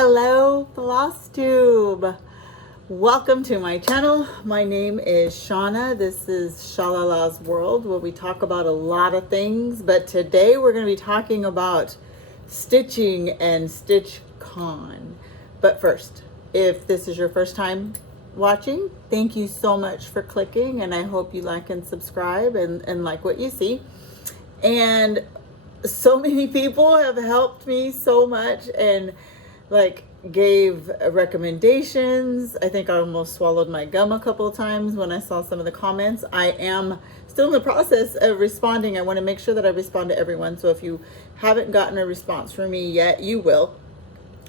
Hello, Flosstube. Welcome to my channel. My name is Shauna. This is Shalala's World, where we talk about a lot of things, but today we're going to be talking about stitching and Stitch Con. But first, if this is your first time watching, thank you so much for clicking, and I hope you like and subscribe and like what you see. And so many people have helped me so much and gave recommendations. I think I almost swallowed my gum a couple of times when I saw some of the comments. I am still in the process of responding. I want to make sure that I respond to everyone. So if you haven't gotten a response from me yet, you will.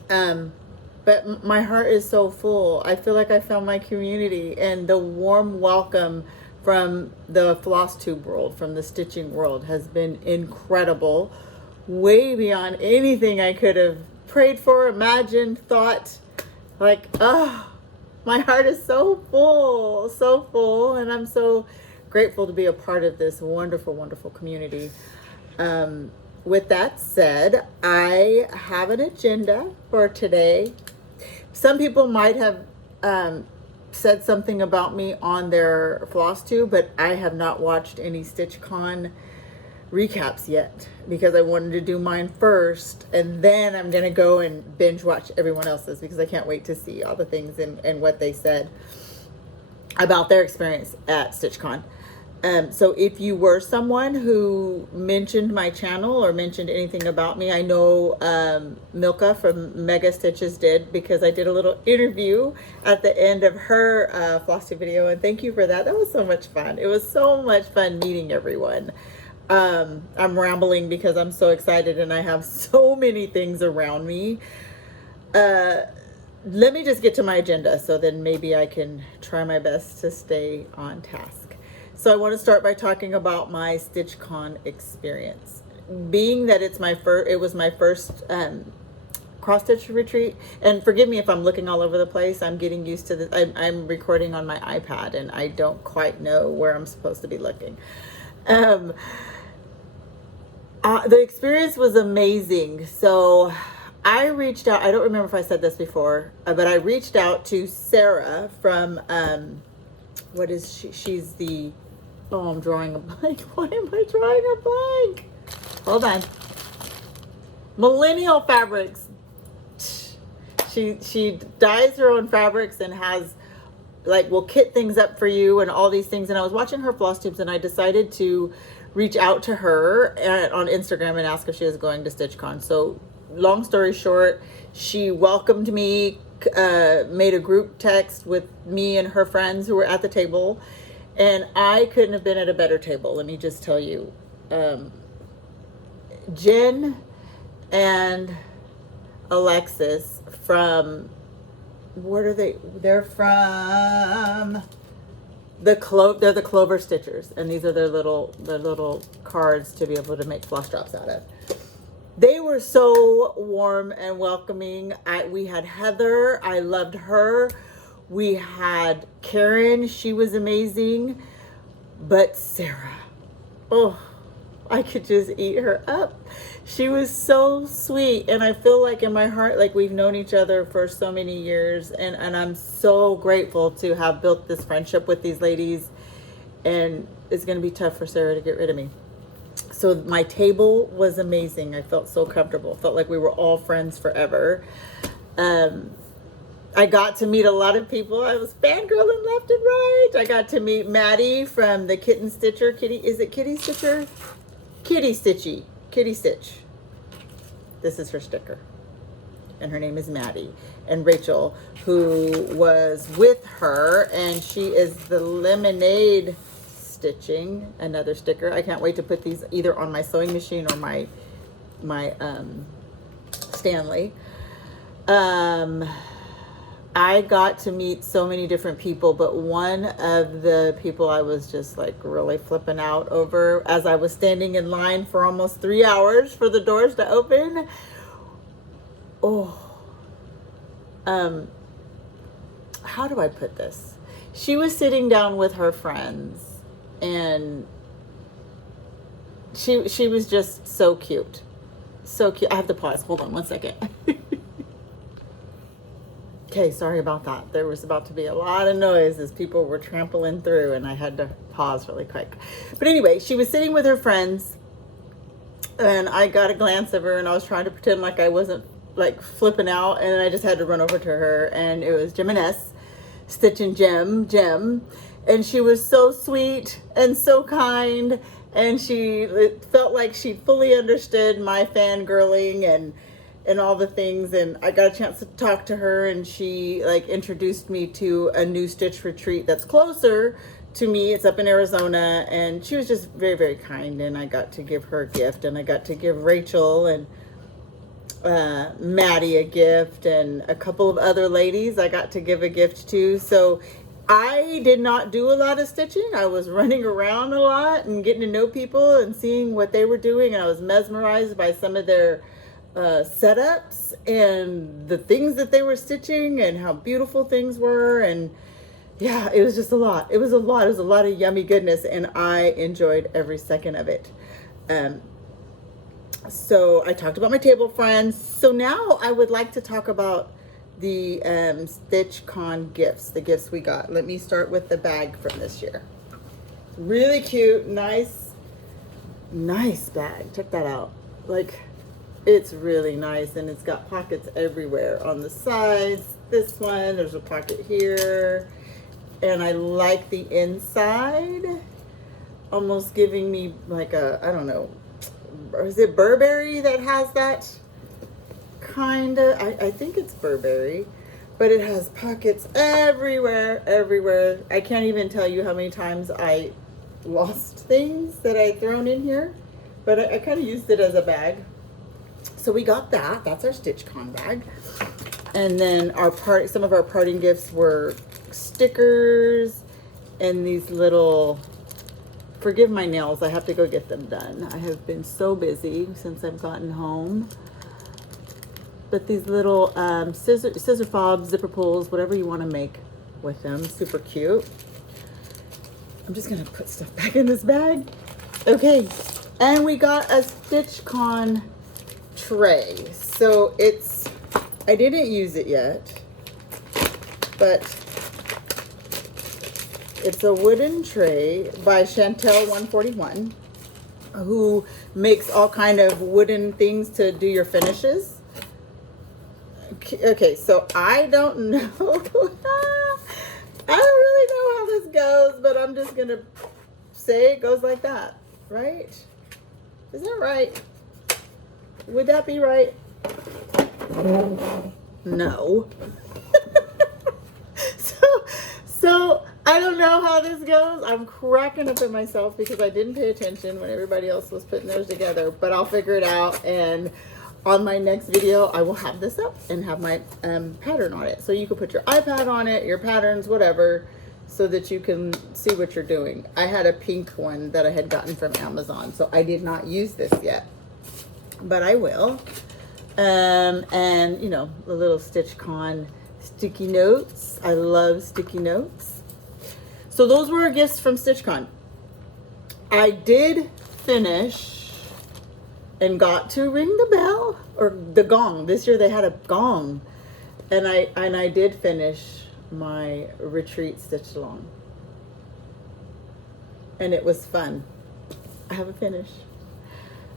But my heart is so full. I feel like I found my community, and the warm welcome from the Flosstube world, from the stitching world, has been incredible. Way beyond anything I could have prayed for, imagined, thought. My heart is so full, and I'm so grateful to be a part of this wonderful, wonderful community. With that said, I have an agenda for today. Some people might have said something about me on their Flosstube, but I have not watched any Stitch Con recaps yet because I wanted to do mine first, and then I'm gonna go and binge watch everyone else's because I can't wait to see all the things and what they said about their experience at Stitch Con. So if you were someone who mentioned my channel or mentioned anything about me, I know Milka from Mega Stitches did, because I did a little interview at the end of her Flosstube video, and thank you for that. That was so much fun. It was so much fun meeting everyone. I'm rambling because I'm so excited and I have so many things around me. Let me just get to my agenda, so then maybe I can try my best to stay on task. So I want to start by talking about my Stitch Con experience. Being that it was my first cross stitch retreat, and forgive me if I'm looking all over the place. I'm getting used to this. I'm recording on my iPad and I don't quite know where I'm supposed to be looking. The experience was amazing. So I reached out, I don't remember if I said this before, but I reached out to Sarah from, what is she? She's the, I'm drawing a blank. Why am I drawing a blank? Hold on. Millennial Fabrics. She dyes her own fabrics and has, will kit things up for you and all these things. And I was watching her Flosstubes and I decided to reach out to her on Instagram and ask if she was going to Stitch Con. So long story short, she welcomed me, made a group text with me and her friends who were at the table, and I couldn't have been at a better table. Let me just tell you, Jen and Alexis from, what are they? They're from they're the Clover Stitchers, and these are their little cards to be able to make floss drops out of. They were so warm and welcoming. We had Heather, I loved her. We had Karen, she was amazing. But Sarah, oh, I could just eat her up. She was so sweet, and I feel like in my heart, we've known each other for so many years, and I'm so grateful to have built this friendship with these ladies, and it's going to be tough for Sarah to get rid of me. So my table was amazing. I felt so comfortable. Felt like we were all friends forever. I got to meet a lot of people. I was fangirling left and right. I got to meet Maddie from the Kitten Stitcher. Is it Kitty Stitcher? Kitty Stitchy. Kitty Stitch. This is her sticker. And her name is Maddie. And Rachel, who was with her, and she is the Lemonade Stitching, another sticker. I can't wait to put these either on my sewing machine or my Stanley. I got to meet so many different people, but one of the people I was just really flipping out over as I was standing in line for almost 3 hours for the doors to open. How do I put this? She was sitting down with her friends, and she was just so cute. So cute. I have to pause. Hold on one second. Okay, sorry about that. There was about to be a lot of noise as people were trampling through, and I had to pause really quick. But anyway, she was sitting with her friends, and I got a glance of her, and I was trying to pretend like I wasn't like flipping out, and I just had to run over to her, and it was Jim and S, Stitch and Jim, and she was so sweet and so kind, and it felt like she fully understood my fangirling and all the things, and I got a chance to talk to her, and she like introduced me to a new Stitch retreat that's closer to me. It's up in Arizona, and she was just very, very kind, and I got to give her a gift, and I got to give Rachel and Maddie a gift, and a couple of other ladies I got to give a gift to. So I did not do a lot of stitching. I was running around a lot and getting to know people and seeing what they were doing, and I was mesmerized by some of their setups and the things that they were stitching and how beautiful things were. And yeah, it was just a lot. It was a lot of yummy goodness, and I enjoyed every second of it. So I talked about my table friends. So now I would like to talk about the Stitch Con gifts, the gifts we got. Let me start with the bag from this year. Really cute, nice bag. Check that out. Like, it's really nice, and it's got pockets everywhere on the sides. This one, there's a pocket here, and I like the inside, almost giving me like a, I don't know, is it Burberry that has that kind of, I think it's Burberry, but it has pockets everywhere. I can't even tell you how many times I lost things that I thrown in here, but I kind of used it as a bag. So we got that. That's our Stitch Con bag. And then some of our parting gifts were stickers and these little, forgive my nails, I have to go get them done. I have been so busy since I've gotten home. But these little scissor fobs, zipper pulls, whatever you want to make with them. Super cute. I'm just going to put stuff back in this bag. Okay. And we got a Stitch Con tray. So I didn't use it yet, but it's a wooden tray by Chantel 141, who makes all kind of wooden things to do your finishes. Okay, so I don't know. I don't really know how this goes, but I'm just gonna say it goes like that, right? Is that right? Would that be right? No. So I don't know how this goes. I'm cracking up at myself because I didn't pay attention when everybody else was putting theirs together, but I'll figure it out, and on my next video I will have this up and have my pattern on it, so you can put your iPad on it, your patterns, whatever, so that you can see what you're doing. I had a pink one that I had gotten from Amazon, so I did not use this yet, but I will. And you know, the little Stitch Con sticky notes. I love sticky notes. So those were gifts from Stitch Con. I did finish and got to ring the bell, or the gong. This year they had a gong, and I did finish my retreat stitch along, and it was fun. I have a finish.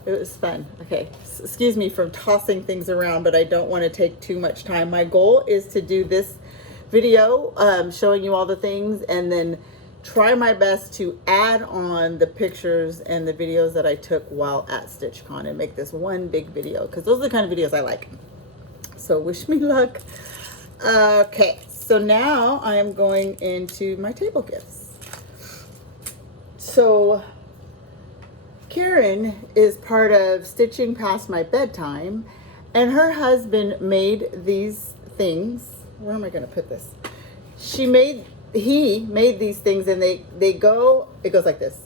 It was fun. Okay, excuse me for tossing things around, but I don't want to take too much time. My goal is to do this video showing you all the things, and then try my best to add on the pictures and the videos that I took while at Stitch Con and make this one big video, because those are the kind of videos I like. So wish me luck. Okay, so now I am going into my table gifts. So Karen is part of Stitching Past My Bedtime, and her husband made these things. Where am I going to put this? He made these things, and it goes like this.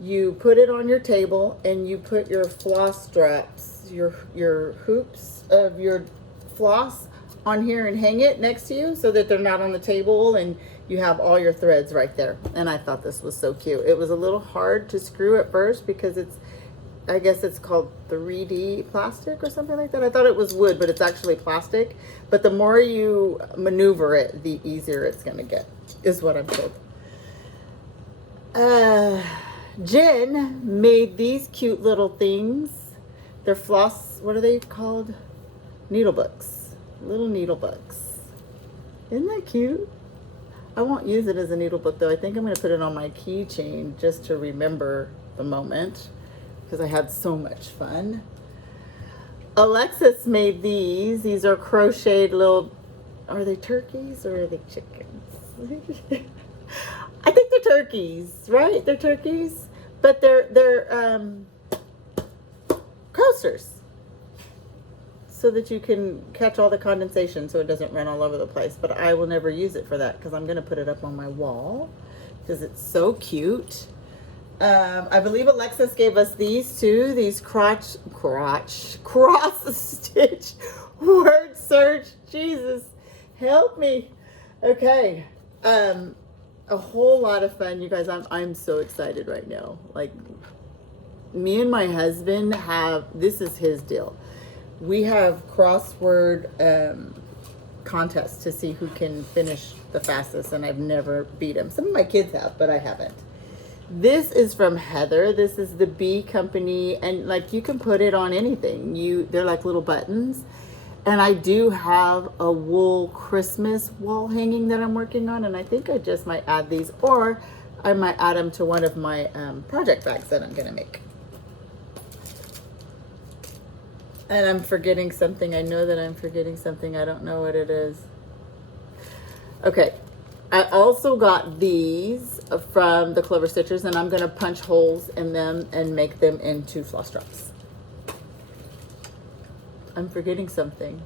You put it on your table, and you put your floss straps, your hoops of your floss on here, and hang it next to you so that they're not on the table, and you have all your threads right there. And I thought this was so cute. It was a little hard to screw at first because I guess it's called 3D plastic or something like that. I thought it was wood, but it's actually plastic. But the more you maneuver it, the easier it's going to get, is what I'm told. Jen made these cute little things. They're what are they called? Needle books. Little needle books. Isn't that cute? I won't use it as a needle book though. I think I'm going to put it on my keychain just to remember the moment because I had so much fun. Alexis made these. These are crocheted little, are they turkeys or are they chickens? I think they're turkeys, right? They're turkeys, but they're coasters so that you can catch all the condensation so it doesn't run all over the place. But I will never use it for that because I'm going to put it up on my wall because it's so cute. I believe Alexis gave us these too, these cross stitch word search. Jesus, help me. Okay. A whole lot of fun, you guys. I'm so excited right now. Like, me and my husband this is his deal. We have crossword contests to see who can finish the fastest, and I've never beat him. Some of my kids have, but I haven't. This is from Heather. This is the Bee Company, and like you can put it on anything. They're like little buttons. And I do have a wool Christmas wall hanging that I'm working on, and I think I just might add these, or I might add them to one of my project bags that I'm gonna make. And I'm forgetting something. I know that I'm forgetting something. I don't know what it is. Okay. I also got these from the Clover Stitchers, and I'm gonna punch holes in them and make them into floss drops. I'm forgetting something.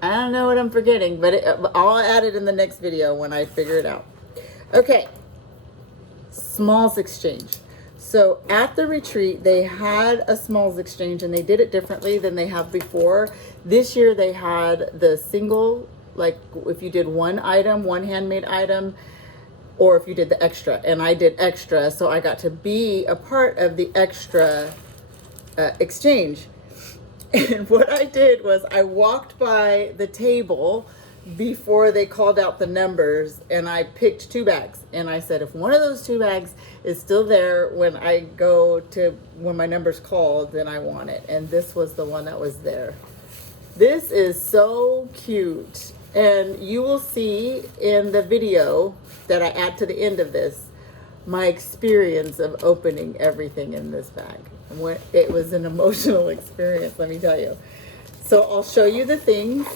I don't know what I'm forgetting, but I'll add it in the next video when I figure it out. Okay, smalls exchange. So at the retreat, they had a smalls exchange, and they did it differently than they have before. This year they had the single, like if you did one item, one handmade item, or if you did the extra. And I did extra, so I got to be a part of the extra exchange. And what I did was I walked by the table before they called out the numbers, and I picked 2 bags, and I said if one of those 2 bags is still there when my number's called, then I want it. And this was the one that was there. This is so cute, and you will see in the video that I add to the end of this my experience of opening everything in this bag. It was an emotional experience, let me tell you. So I'll show you the things.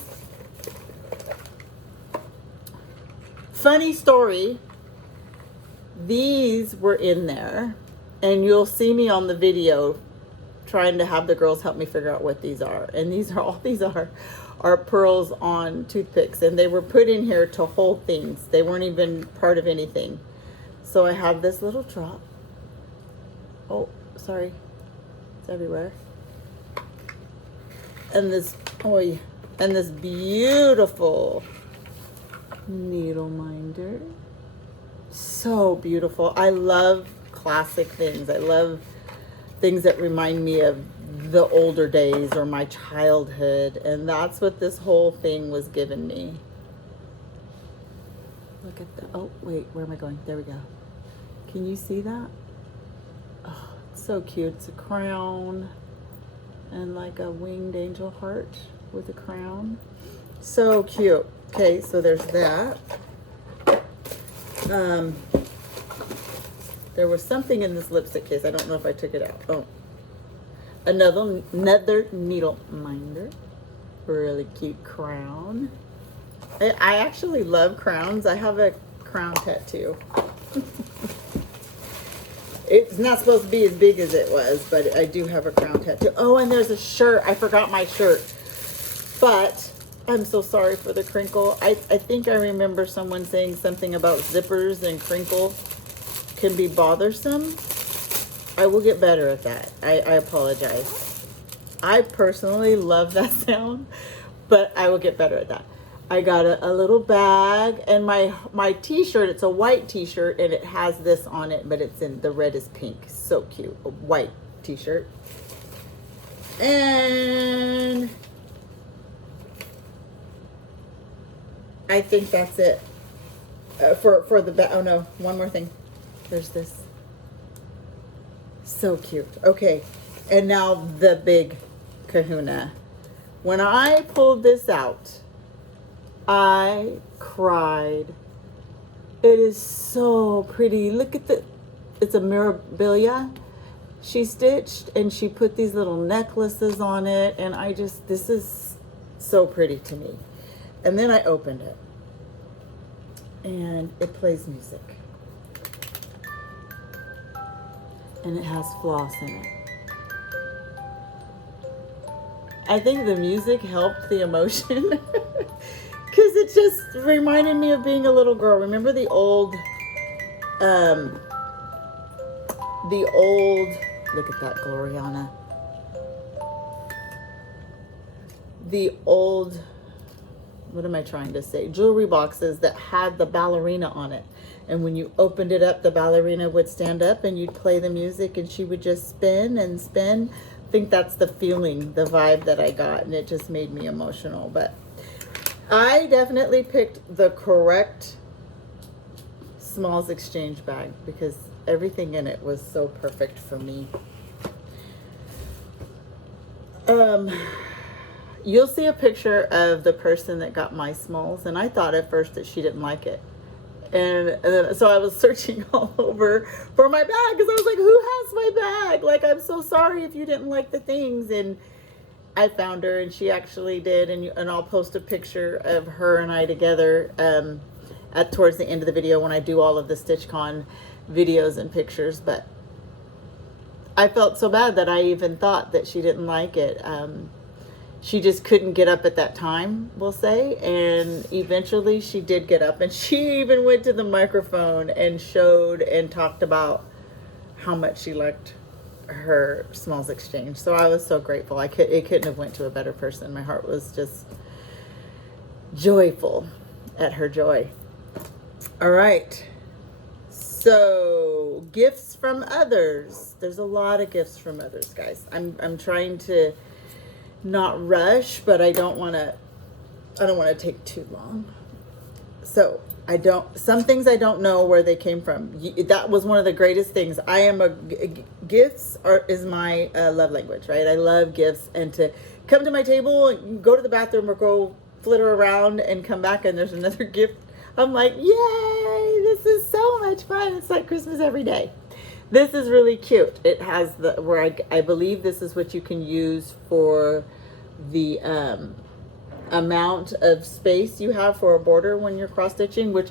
Funny story, these were in there, and you'll see me on the video trying to have the girls help me figure out what these are. And these are pearls on toothpicks, and they were put in here to hold things. They weren't even part of anything. So I have this little drop. Oh, sorry. It's everywhere. And this beautiful needle minder. So beautiful. I love classic things. I love things that remind me of the older days or my childhood, and that's what this whole thing was giving me. Look at that. Oh wait, where am I going? There we go. Can you see that? Oh, it's so cute. It's a crown and like a winged angel heart with a crown. So cute. Okay, so there's that. There was something in this lipstick case. I don't know if I took it out. Oh, another needle minder. Really cute crown. I actually love crowns. I have a crown tattoo. It's not supposed to be as big as it was, but I do have a crown tattoo. Oh, and there's a shirt. I forgot my shirt. But I'm so sorry for the crinkle. I think I remember someone saying something about zippers and crinkle can be bothersome. I will get better at that. I apologize. I personally love that sound, but I will get better at that. I got a little bag, and my t-shirt, it's a white t-shirt, and it has this on it, but it's in, the red is pink. So cute. A white t-shirt. And I think that's it for the bag. Oh no, one more thing. There's this. So cute. Okay, and now the big kahuna. When I pulled this out, I cried. It is so pretty. Look at it's a mirabilia she stitched, and she put these little necklaces on it, and this is so pretty to me. And then I opened it, and it plays music. And it has floss in it. I think the music helped the emotion because it just reminded me of being a little girl. Remember the old, look at that, Gloriana. The old, what am I trying to say? Jewelry boxes that had the ballerina on it. And when you opened it up, the ballerina would stand up and you'd play the music and she would just spin and spin. I think that's the feeling, the vibe that I got, and it just made me emotional. But I definitely picked the correct Smalls Exchange bag because everything in it was so perfect for me. You'll see a picture of the person that got my Smalls, and I thought at first that she didn't like it. And then, so I was searching all over for my bag because I was like, who has my bag? Like, I'm so sorry if you didn't like the things. And I found her, and she actually did. And I'll post a picture of her and I together towards the end of the video when I do all of the Stitch Con videos and pictures. But I felt so bad that I even thought that she didn't like it. She just couldn't get up at that time, we'll say. And eventually she did get up, and she even went to the microphone and showed and talked about how much she liked her Smalls Exchange. So I was so grateful. It couldn't have went to a better person. My heart was just joyful at her joy. All right. So gifts from others. There's a lot of gifts from others, guys. I'm trying to not rush, but I don't want to take too long. So some things I don't know where they came from. That was one of the greatest things. Gifts is my love language, right? I love gifts, and to come to my table and go to the bathroom or go flitter around and come back and there's another gift. I'm like, yay, this is so much fun. It's like Christmas every day. This is really cute. It has I believe this is what you can use for the amount of space you have for a border when you're cross stitching, which,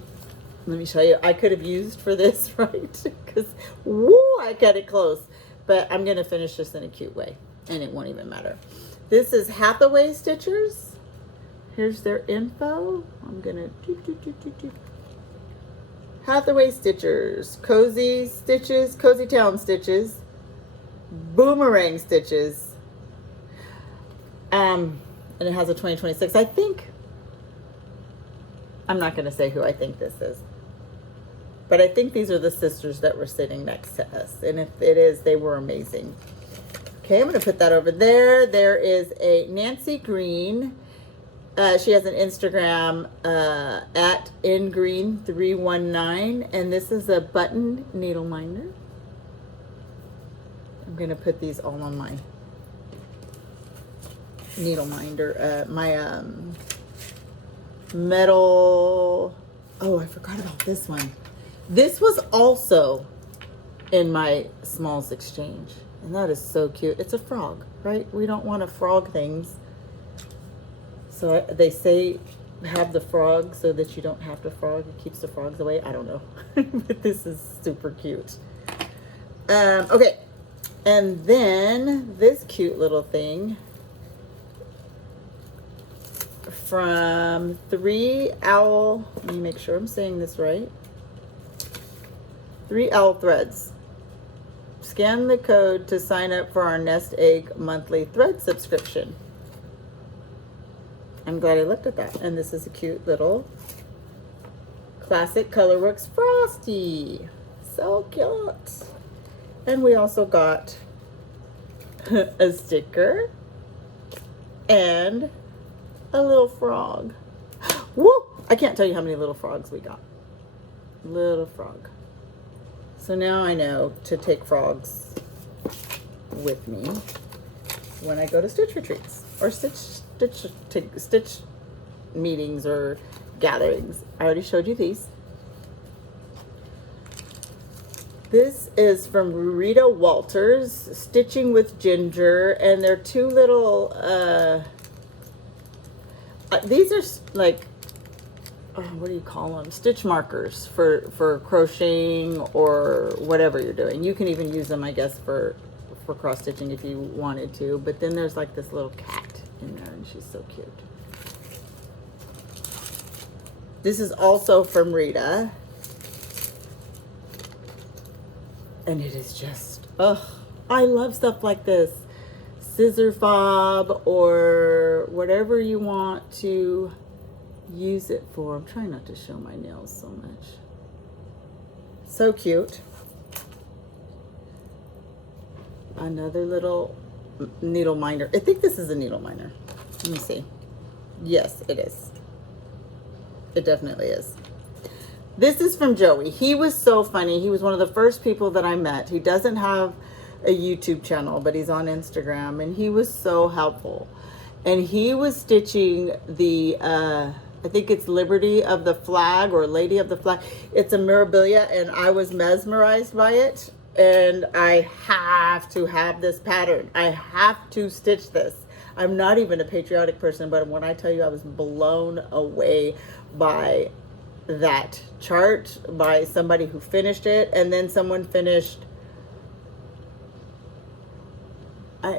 let me show you, I could have used for this, right? Because, woo, I cut it close. But I'm going to finish this in a cute way, and it won't even matter. This is Hathaway Stitchers. Here's their info. I'm going to Hathaway Stitchers, Cozy Stitches, Cozy Town Stitches, Boomerang Stitches. And it has a 2026. I think, I'm not going to say who I think this is, but I think these are the sisters that were sitting next to us. And if it is, they were amazing. Okay, I'm going to put that over there. There is a Nancy Green. She has an Instagram at ngreen319, and this is a button needle minder. I'm going to put these all on my needle minder, my metal. Oh, I forgot about this one. This was also in my Smalls Exchange, and that is so cute. It's a frog, right? We don't want to frog things. So they say have the frog so that you don't have to frog. It keeps the frogs away. I don't know. But this is super cute. Okay. And then this cute little thing from 3 Owl. Let me make sure I'm saying this right. 3 Owl Threads. Scan the code to sign up for our Nest Egg monthly thread subscription. I'm glad I looked at that. And this is a cute little classic Colorworks Frosty. So cute. And we also got a sticker and a little frog. Woo! I can't tell you how many little frogs we got. Little frog. So now I know to take frogs with me when I go to stitch retreats or stitch meetings or gatherings. I already showed you these. This is from Rita Walters, Stitching with Ginger, and they're two little, these are like, what do you call them? Stitch markers for crocheting or whatever you're doing. You can even use them, I guess, for cross stitching if you wanted to. But then there's like this little cat in there, and she's so cute. This is also from Rita. And it is just, I love stuff like this. Scissor fob or whatever you want to use it for. I'm trying not to show my nails so much. So cute. Another little needle minder. I think this is a needle minder. Let me see. Yes, it is. It definitely is. This is from Joey. He was so funny. He was one of the first people that I met. He doesn't have a YouTube channel, but he's on Instagram, and he was so helpful. And he was stitching the, I think it's Liberty of the Flag or Lady of the Flag. It's a Mirabilia, and I was mesmerized by it. And I have to have this pattern. I have to stitch this. I'm not even a patriotic person, but when I tell you I was blown away by that chart, by somebody who finished it, and then someone finished,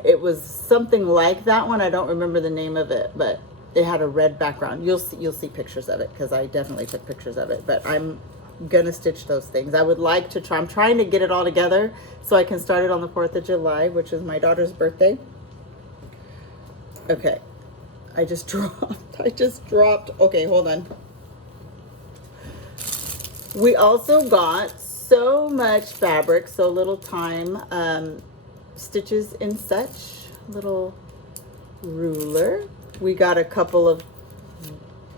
it was something like that one. I don't remember the name of it, but it had a red background. You'll see pictures of it, because I definitely took pictures of it. But I'm gonna stitch those things. I would like to try. I'm trying to get it all together so I can start it on the 4th of July, which is my daughter's birthday. Okay, I just dropped. Okay, hold on. We also got so much fabric, so little time, stitches and such, little ruler. We got a couple of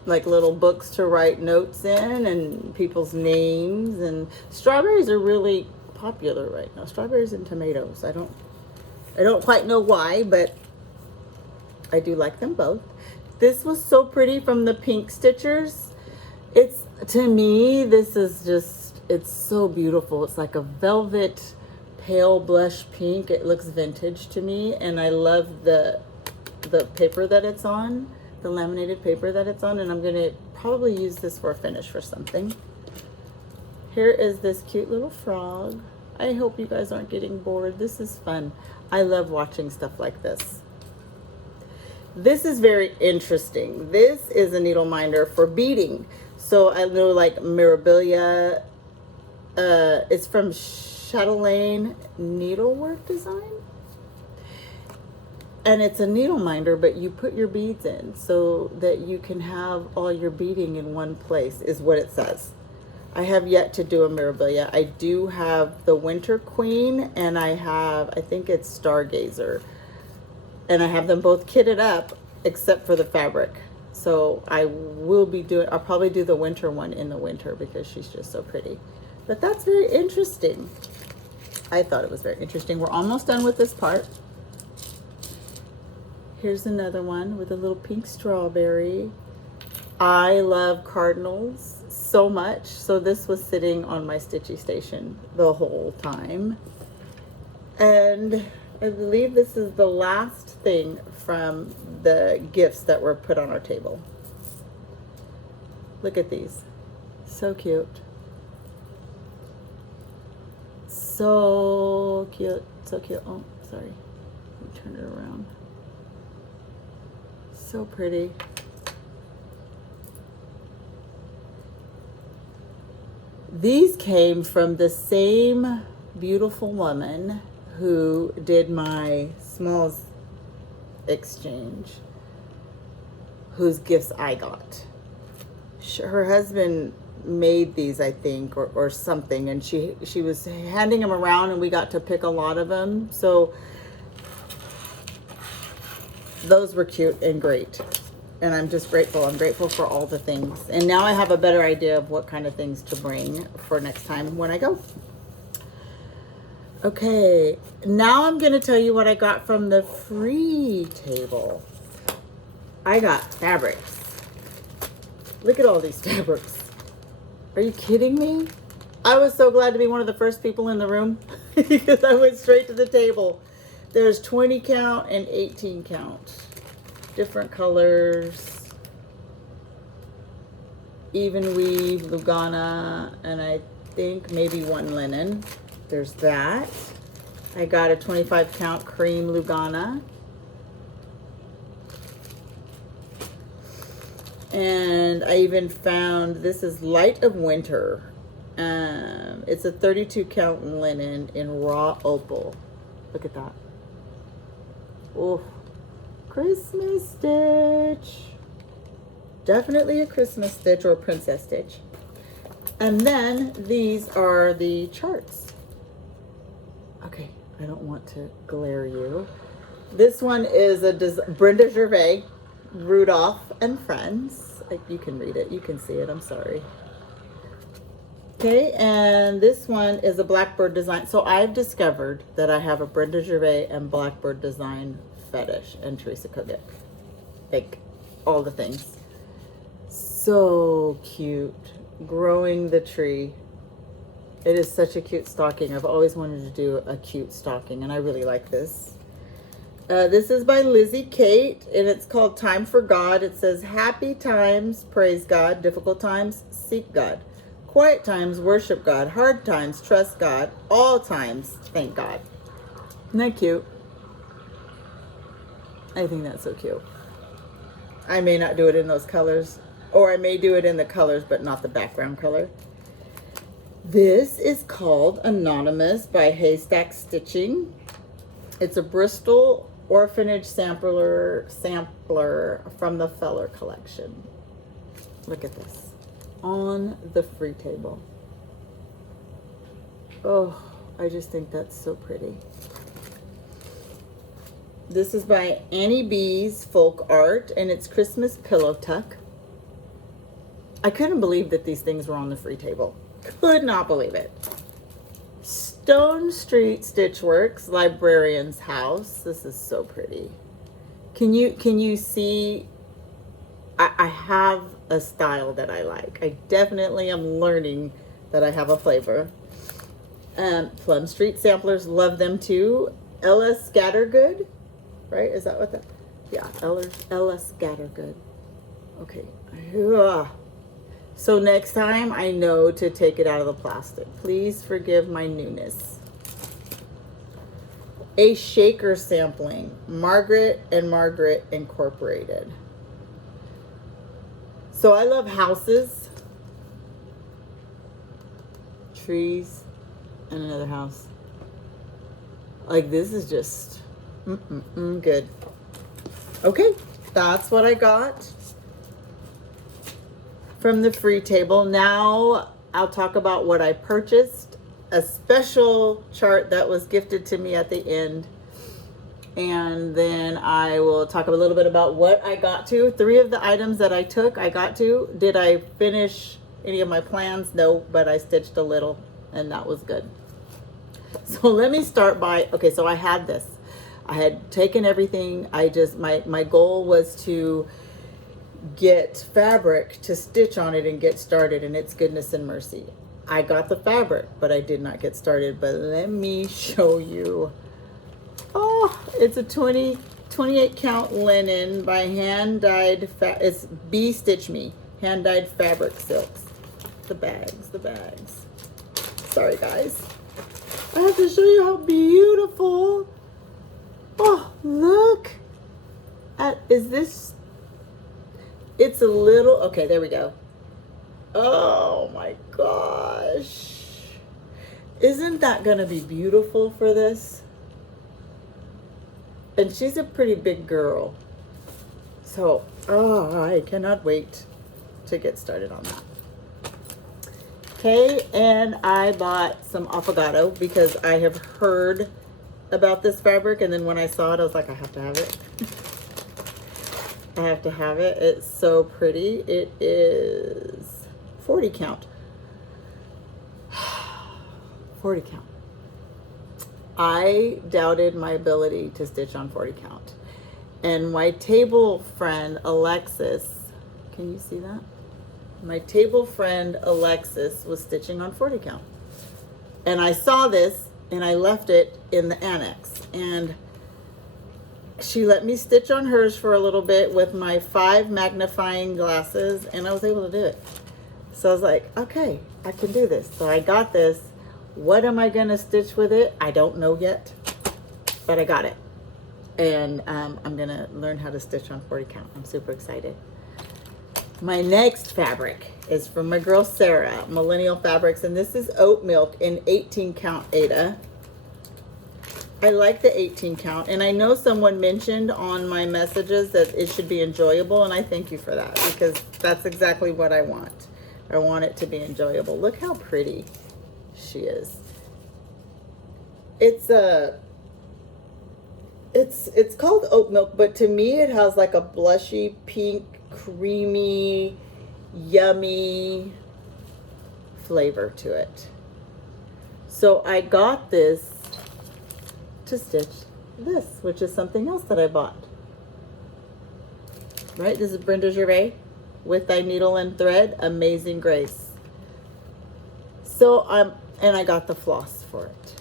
like little books to write notes in and people's names, and strawberries are really popular right now. Strawberries and tomatoes. I don't quite know why, but I do like them both. This was so pretty from the Pink Stitchers. To me, this is just, it's so beautiful. It's like a velvet pale blush pink. It looks vintage to me, and I love the paper that it's on, the laminated paper that it's on, and I'm gonna probably use this for a finish for something. Here is this cute little frog. I hope you guys aren't getting bored. This is fun. I love watching stuff like this. This is very interesting. This is a needle minder for beading. So I know like Mirabilia, it's from Chatelaine Needlework Design. And it's a needle minder, but you put your beads in so that you can have all your beading in one place, is what it says. I have yet to do a Mirabilia. I do have the Winter Queen, and I think it's Stargazer. And I have them both kitted up, except for the fabric. So I'll probably do the winter one in the winter because she's just so pretty. But that's very interesting. I thought it was very interesting. We're almost done with this part. Here's another one with a little pink strawberry. I love cardinals so much. So this was sitting on my stitchy station the whole time. And I believe this is the last thing from the gifts that were put on our table. Look at these. So cute. So cute. So cute. Oh, sorry. Let me turn it around. So pretty. These came from the same beautiful woman who did my smalls exchange. whose gifts I got. Her husband made these, I think, or something, and she was handing them around, and we got to pick a lot of them. So those were cute and great, and I'm just grateful. I'm grateful for all the things, and now I have a better idea of what kind of things to bring for next time when I go. Okay, now I'm gonna tell you what I got from the free table. I got fabrics. Look at all these fabrics. Are you kidding me? I was so glad to be one of the first people in the room because I went straight to the table. There's 20 count and 18 count. Different colors. Even weave, Lugana, and I think maybe one linen. There's that. I got a 25 count cream Lugana. And I even found, this is Light of Winter. It's a 32 count linen in raw opal. Look at that. Oh, Christmas stitch. Definitely a Christmas stitch or a princess stitch. And then these are the charts. Okay, I don't want to glare you. This one is a Brenda Gervais, Rudolph and Friends. You can read it, you can see it, I'm sorry. Okay, and this one is a Blackbird design. So I've discovered that I have a Brenda Gervais and Blackbird design fetish, and Teresa Kogut. Like, all the things. So cute. Growing the tree. It is such a cute stocking. I've always wanted to do a cute stocking, and I really like this. This is by Lizzie Kate, and it's called Time for God. It says, happy times, praise God. Difficult times, seek God. Quiet times, worship God. Hard times, trust God. All times, thank God. Isn't that cute? I think that's so cute. I may not do it in those colors, or I may do it in the colors, but not the background color. This is called Anonymous by Haystack Stitching. It's a Bristol Orphanage sampler from the Feller collection. Look at this. On the free table. Oh, I just think that's so pretty. This is by Annie B's Folk Art, and it's Christmas Pillow Tuck. I couldn't believe that these things were on the free table. Could not believe it. Stone Street Stitchworks, Librarian's House. This is so pretty. Can you see? I have a style that I like. I definitely am learning that I have a flavor. Plum Street Samplers, love them too. Ella Scattergood, right? Is that what that? Yeah, Ella Scattergood. Okay. So next time I know to take it out of the plastic. Please forgive my newness. A shaker sampling, Margaret and Margaret Incorporated. So I love houses, trees, and another house. Like, this is just good. Okay, that's what I got from the free table. Now I'll talk about what I purchased, a special chart that was gifted to me at the end, and then I will talk a little bit about what I got to. 3 of the items that I took, I got to. Did I finish any of my plans? No, but I stitched a little, and that was good. So let me start by, okay, so I had this. I had taken everything. My goal was to get fabric to stitch on it and get started, and it's goodness and mercy. I got the fabric, but I did not get started. But let me show you. Oh, it's a 28 count linen by hand dyed, it's Bee Stitch Me, hand dyed fabric silks. The bags. Sorry guys. I have to show you how beautiful. Oh, look at, it's a little, okay, there we go. Oh my gosh. Isn't that gonna be beautiful for this? And she's a pretty big girl. So, I cannot wait to get started on that. Okay, and I bought some Affogato because I have heard about this fabric, and then when I saw it, I was like, I have to have it. I have to have it. It's so pretty. It is 40 count. 40 count. I doubted my ability to stitch on 40 count. And my table friend, Alexis, can you see that? My table friend, Alexis, was stitching on 40 count. And I saw this and I left it in the annex. And she let me stitch on hers for a little bit with my 5 magnifying glasses, and I was able to do it. So I was like, okay, I can do this. So I got this. What am I gonna stitch with it? I don't know yet, but I got it. And I'm gonna learn how to stitch on 40 count. I'm super excited. My next fabric is from my girl Sarah, Millennial Fabrics, and this is oat milk in 18 count Aida. I like the 18 count, and I know someone mentioned on my messages that it should be enjoyable, and I thank you for that, because that's exactly what I want. I want it to be enjoyable. Look how pretty she is. It's called oat milk, but to me it has like a blushy pink, creamy, yummy flavor to it. So I got this to stitch this, which is something else that I bought. Right, this is Brenda Gervais with Thy Needle and Thread, Amazing Grace. So and I got the floss for it.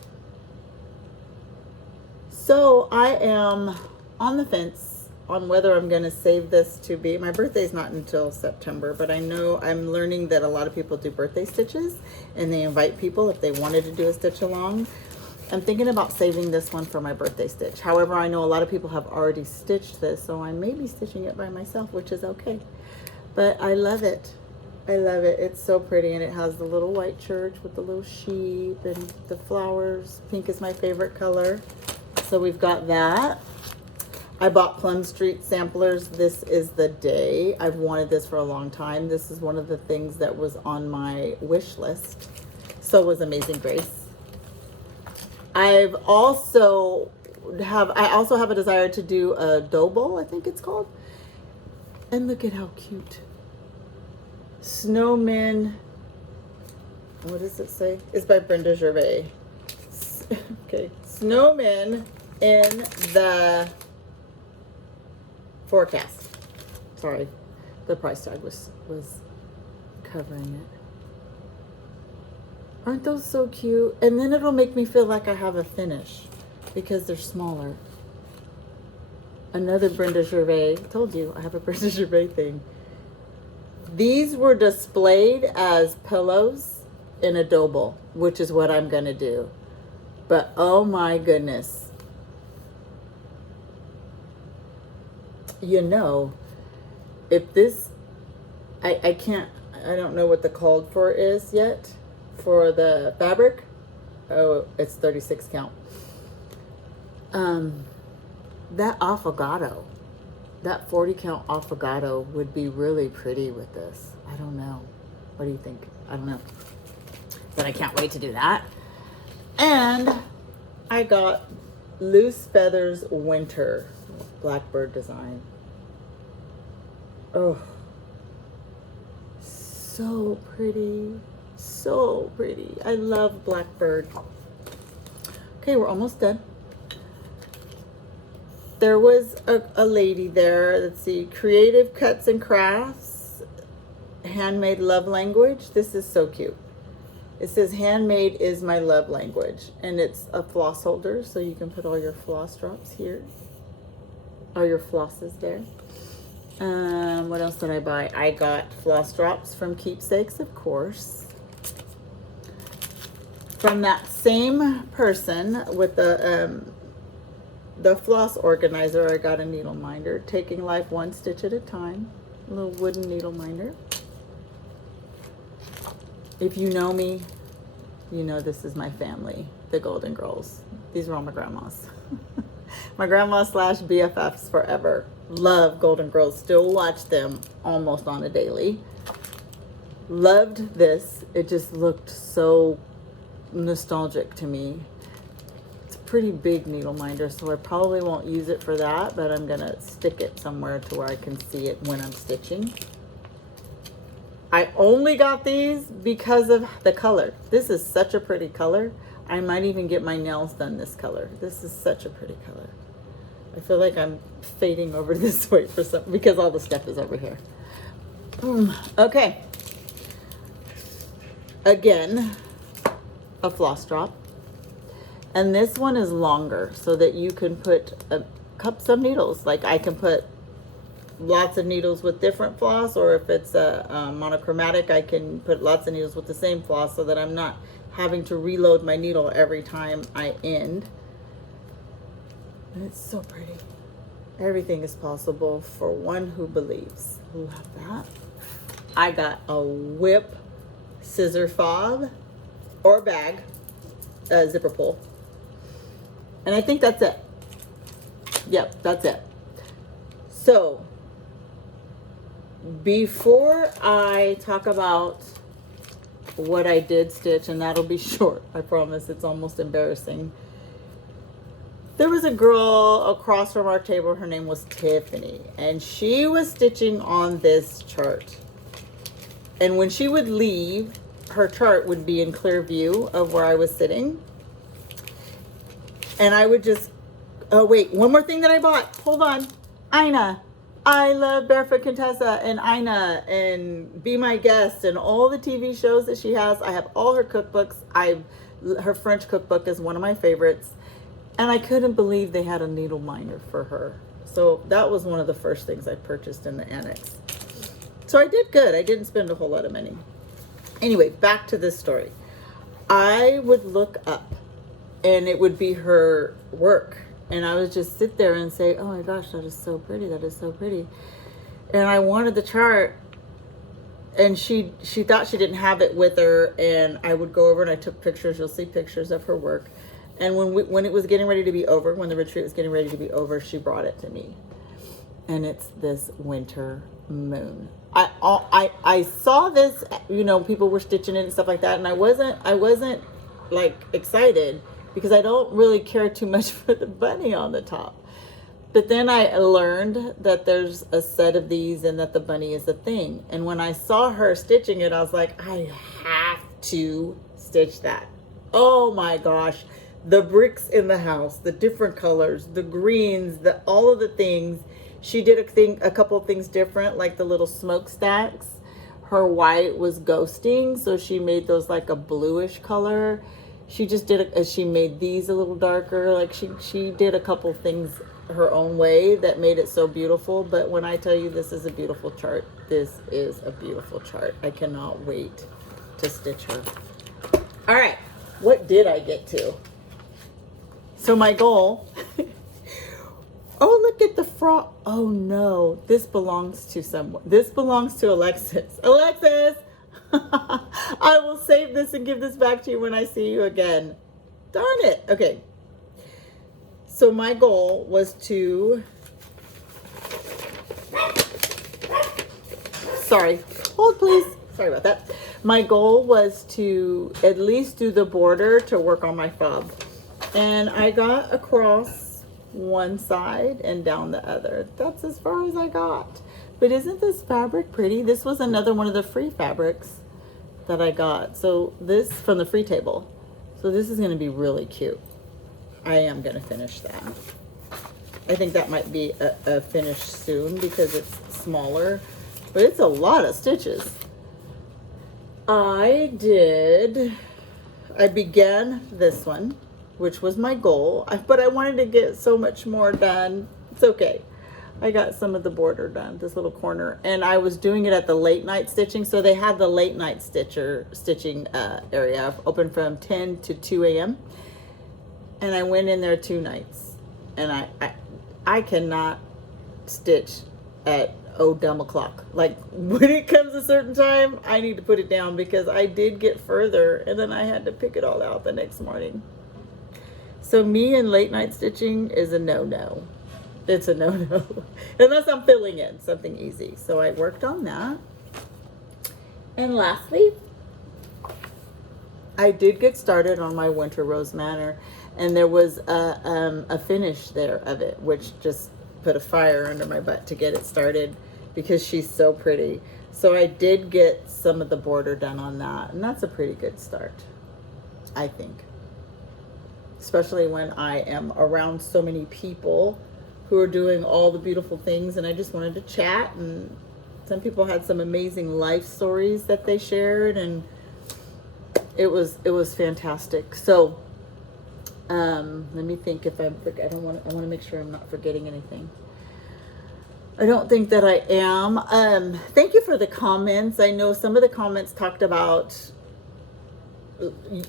So I am on the fence on whether I'm going to save this to be, my birthday's not until September, but I know I'm learning that a lot of people do birthday stitches and they invite people if they wanted to do a stitch along. I'm thinking about saving this one for my birthday stitch. However, I know a lot of people have already stitched this, so I may be stitching it by myself, which is okay. But I love it. I love it. It's so pretty, and it has the little white church with the little sheep and the flowers. Pink is my favorite color. So we've got that. I bought Plum Street samplers. This is the day. I've wanted this for a long time. This is one of the things that was on my wish list. So was Amazing Grace. I also have a desire to do a dough bowl, I think it's called. And look at how cute. Snowmen, what does it say? It's by Brenda Gervais. Okay, snowmen in the forecast. Sorry, the price tag was covering it. Aren't those so cute? And then it'll make me feel like I have a finish because they're smaller. Another Brenda Gervais. I told you I have a Brenda Gervais thing. These were displayed as pillows in a dough bowl, which is what I'm going to do. But oh my goodness. You know, if this, I don't know what the called for is yet. For the fabric, oh, it's 36 count. That Affogato, that 40 count Affogato would be really pretty with this. I don't know. What do you think? I don't know. But I can't wait to do that. And I got Loose Feathers Winter Blackbird design. Oh, so pretty. So pretty. I love Blackbird. Okay, we're almost done. There was a lady there. Let's see. Creative Cuts and Crafts. Handmade Love Language. This is so cute. It says handmade is my love language. And it's a floss holder, so you can put all your floss drops here. All your flosses there. What else did I buy? I got floss drops from Keepsakes, of course. From that same person with the floss organizer, I got a needle minder. Taking life one stitch at a time. A little wooden needle minder. If you know me, you know this is my family, the Golden Girls. These are all my grandmas. My grandma / BFFs forever. Love Golden Girls. Still watch them almost on a daily. Loved this. It just looked so nostalgic to me. It's a pretty big needle minder, so I probably won't use it for that, but I'm gonna stick it somewhere to where I can see it when I'm stitching. I only got these because of the color. This is such a pretty color. I might even get my nails done this color. This is such a pretty color. I feel like I'm fading over this way for some, because all the stuff is over here. Okay. Again, a floss drop. And this one is longer so that you can put cups of needles. Like I can put lots of needles with different floss, or if it's a monochromatic, I can put lots of needles with the same floss so that I'm not having to reload my needle every time I end. And it's so pretty. Everything is possible for one who believes. Love that. I got a whip scissor fob or bag, zipper pull. And I think that's it. Yep, that's it. So, before I talk about what I did stitch, and that'll be short, I promise, it's almost embarrassing. There was a girl across from our table, her name was Tiffany, and she was stitching on this chart. And when she would leave, her chart would be in clear view of where I was sitting. And I would just, oh wait, one more thing that I bought, hold on, Ina. I love Barefoot Contessa and Ina and Be My Guest and all the TV shows that she has. I have all her cookbooks. Her French cookbook is one of my favorites. And I couldn't believe they had a needle minder for her. So that was one of the first things I purchased in the annex. So I did good. I didn't spend a whole lot of money. Anyway, back to this story. I would look up and it would be her work. And I would just sit there and say, oh my gosh, that is so pretty. That is so pretty. And I wanted the chart. And she thought she didn't have it with her. And I would go over and I took pictures. You'll see pictures of her work. And when it was getting ready to be over, when the retreat was getting ready to be over, she brought it to me. And it's this winter moon. I saw this, you know, people were stitching it and stuff like that. And I wasn't like excited, because I don't really care too much for the bunny on the top. But then I learned that there's a set of these and that the bunny is a thing. And when I saw her stitching it, I was like, I have to stitch that. Oh my gosh. The bricks in the house, the different colors, the greens, all of the things. She did a couple of things different, like the little smokestacks. Her white was ghosting, so she made those like a bluish color. She just did she made these a little darker. Like she did a couple things her own way that made it so beautiful. But when I tell you this is a beautiful chart, this is a beautiful chart. I cannot wait to stitch her. All right, what did I get to? So my goal, oh, look at the frog. Oh no, this belongs to someone. This belongs to Alexis. Alexis, I will save this and give this back to you when I see you again. Darn it. Okay. So my goal was to, sorry, hold please. Sorry about that. My goal was to at least do the border to work on my fob. And I got across one side and down the other. That's as far as I got. But isn't this fabric pretty? This was another one of the free fabrics that I got. So this from the free table. So this is going to be really cute. I am going to finish that. I think that might be a finish soon because it's smaller. But it's a lot of stitches. I began this one, which was my goal, but I wanted to get so much more done. It's okay. I got some of the border done, this little corner, and I was doing it at the late night stitching. So they had the late night stitching area open from 10 to 2 a.m. And I went in there 2 nights, and I cannot stitch at dumb o'clock. Like when it comes a certain time, I need to put it down because I did get further and then I had to pick it all out the next morning. So me and late night stitching is a no-no. It's a no-no. Unless I'm filling in something easy. So I worked on that. And lastly, I did get started on my Winter Rose Manor, and there was a finish there of it, which just put a fire under my butt to get it started because she's so pretty. So I did get some of the border done on that, and that's a pretty good start, I think. Especially when I am around so many people who are doing all the beautiful things, and I just wanted to chat, and some people had some amazing life stories that they shared, and it was fantastic. So let me think if I want to make sure I'm not forgetting anything. I don't think that I am. Thank you for the comments. I know some of the comments talked about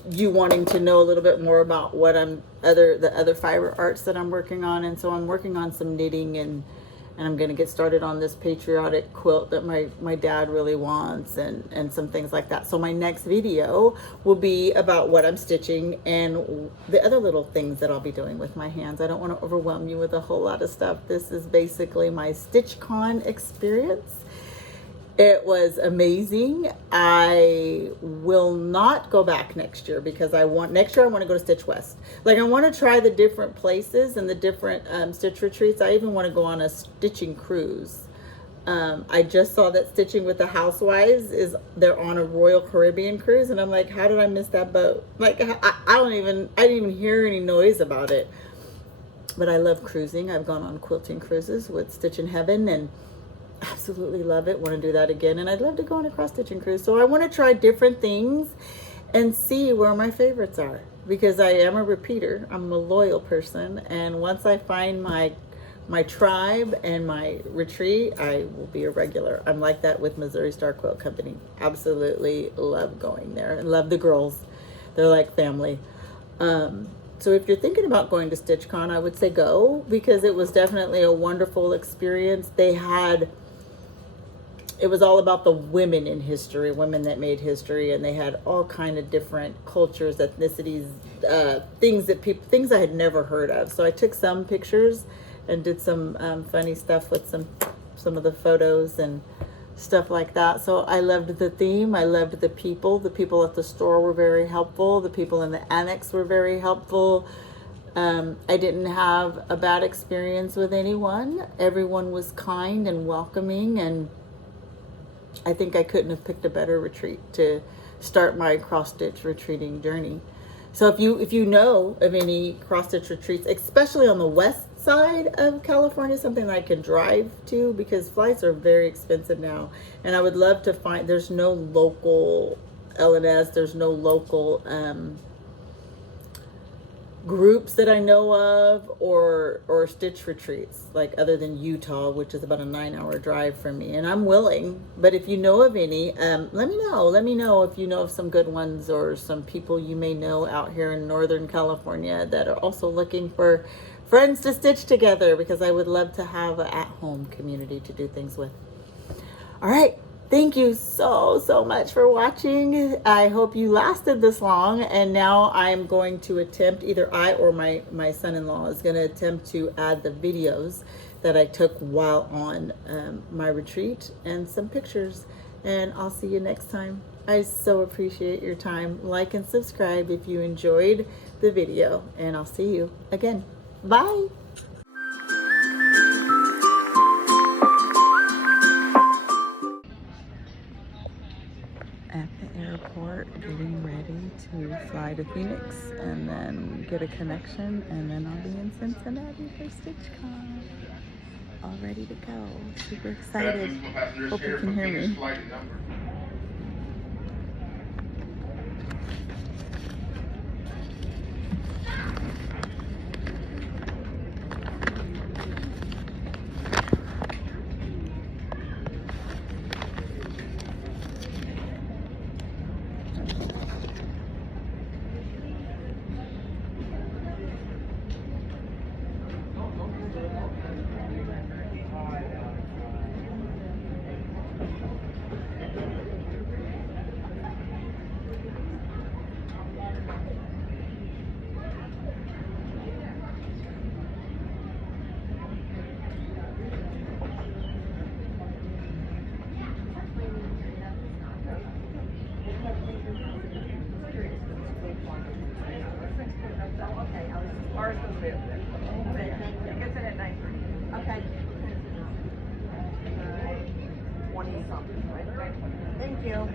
you wanting to know a little bit more about what the other fiber arts that I'm working on, and so I'm working on some knitting, and I'm going to get started on this patriotic quilt that my dad really wants, and some things like that. So my next video will be about what I'm stitching and the other little things that I'll be doing with my hands. I don't want to overwhelm you with a whole lot of stuff. This is basically my Stitch Con experience. It was amazing. I will not go back next year because next year I want to go to Stitch West. Like, I want to try the different places and the different stitch retreats. I even want to go on a stitching cruise. I just saw that Stitching with the Housewives they're on a Royal Caribbean cruise, and I'm like, how did I miss that boat? Like, I didn't even hear any noise about it. But I love cruising. I've gone on quilting cruises with Stitch in Heaven, and absolutely love it. Want to do that again, and I'd love to go on a cross stitching cruise. So I want to try different things and see where my favorites are, because I am a repeater. I'm a loyal person, and once I find my tribe and my retreat, I will be a regular. I'm like that with Missouri Star Quilt Company. Absolutely love going there, and love the girls. They're like family. So if you're thinking about going to StitchCon, I would say go, because it was definitely a wonderful experience. It was all about the women in history, women that made history, and they had all kind of different cultures, ethnicities, things I had never heard of. So I took some pictures and did some funny stuff with some of the photos and stuff like that. So I loved the theme. I loved the people. The people at the store were very helpful. The people in the annex were very helpful. I didn't have a bad experience with anyone. Everyone was kind and welcoming, and I think I couldn't have picked a better retreat to start my cross-stitch retreating journey. So if you know of any cross-stitch retreats, especially on the west side of California, something that I can drive to, because flights are very expensive now, and I would love to find, there's no local LNS, there's no local groups that I know of, or stitch retreats, like, other than Utah, which is about a 9-hour drive from me. And I'm willing, but if you know of any, let me know if you know of some good ones, or some people you may know out here in Northern California that are also looking for friends to stitch together, because I would love to have an at-home community to do things with. All right. Thank you so much for watching. I hope you lasted this long, and now I'm going to attempt, either I or my son-in-law is going to attempt to add the videos that I took while on my retreat, and some pictures, and I'll see you next time. I so appreciate your time. Like and subscribe if you enjoyed the video, and I'll see you again. Bye. At the airport, getting ready to fly to Phoenix and then get a connection, and then I'll be in Cincinnati for StitchCon. All ready to go. Super excited. Hope you can hear me. Thank you.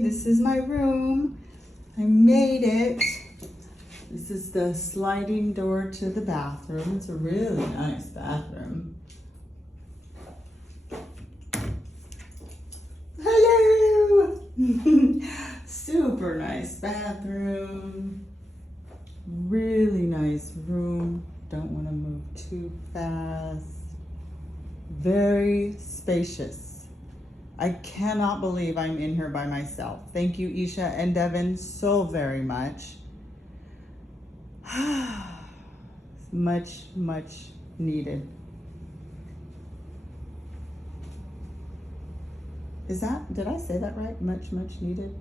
This is my room. I made it. This is the sliding door to the bathroom. It's a really nice bathroom. Hello! Super nice bathroom. Really nice room. Don't want to move too fast. Very spacious. I cannot believe I'm in here by myself. Thank you, Isha and Devon, so very much. Much, much needed. Did I say that right? Much, much needed?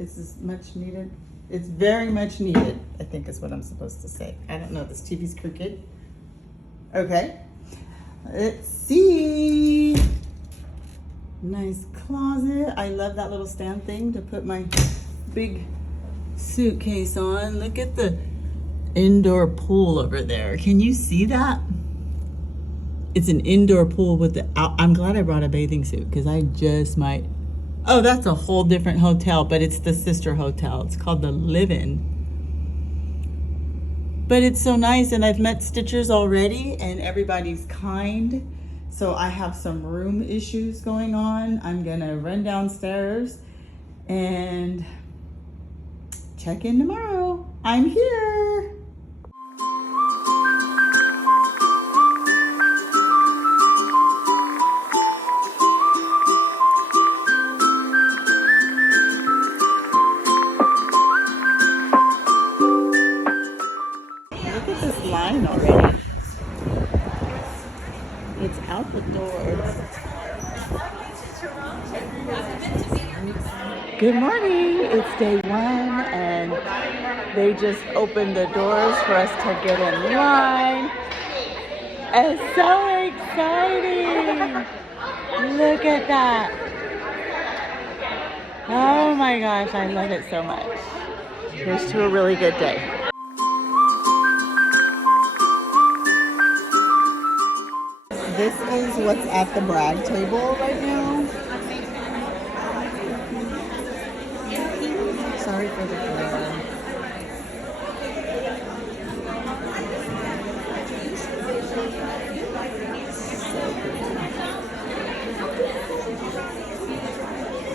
Is this much needed? It's very much needed, I think is what I'm supposed to say. I don't know, this TV's crooked. Okay, let's see. Nice closet. I love that little stand thing to put my big suitcase on. Look at the indoor pool over there. Can you see that? It's an indoor pool with the, I'm glad I brought a bathing suit because I just might. Oh, that's a whole different hotel, but it's the sister hotel. It's called the Live-In. But it's so nice, and I've met Stitchers already, and everybody's kind. So I have some room issues going on. I'm gonna run downstairs and check in tomorrow. I'm here. Look at this line already. It's out the door. Good morning. It's day one, and they just opened the doors for us to get in line. It's so exciting. Look at that. Oh my gosh, I love it so much. Here's to a really good day. This is what's at the brag table right now. Sorry for the glare.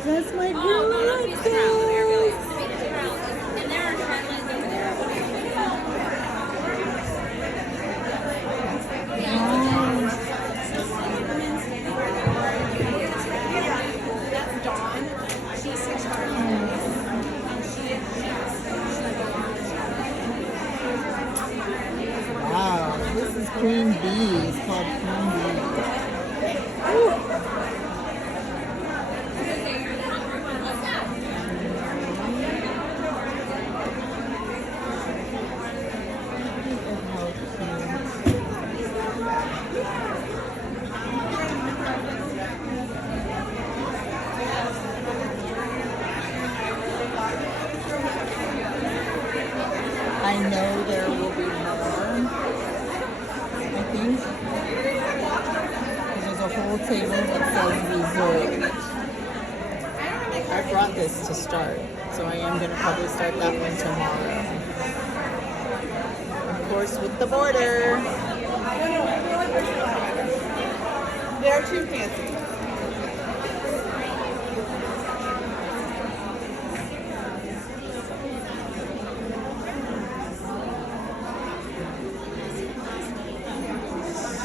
That's my girl. know there will be more, I think. There's a whole table that says resort. I brought this to start, so I am going to probably start that one tomorrow. Of course, with the border. They're too fancy.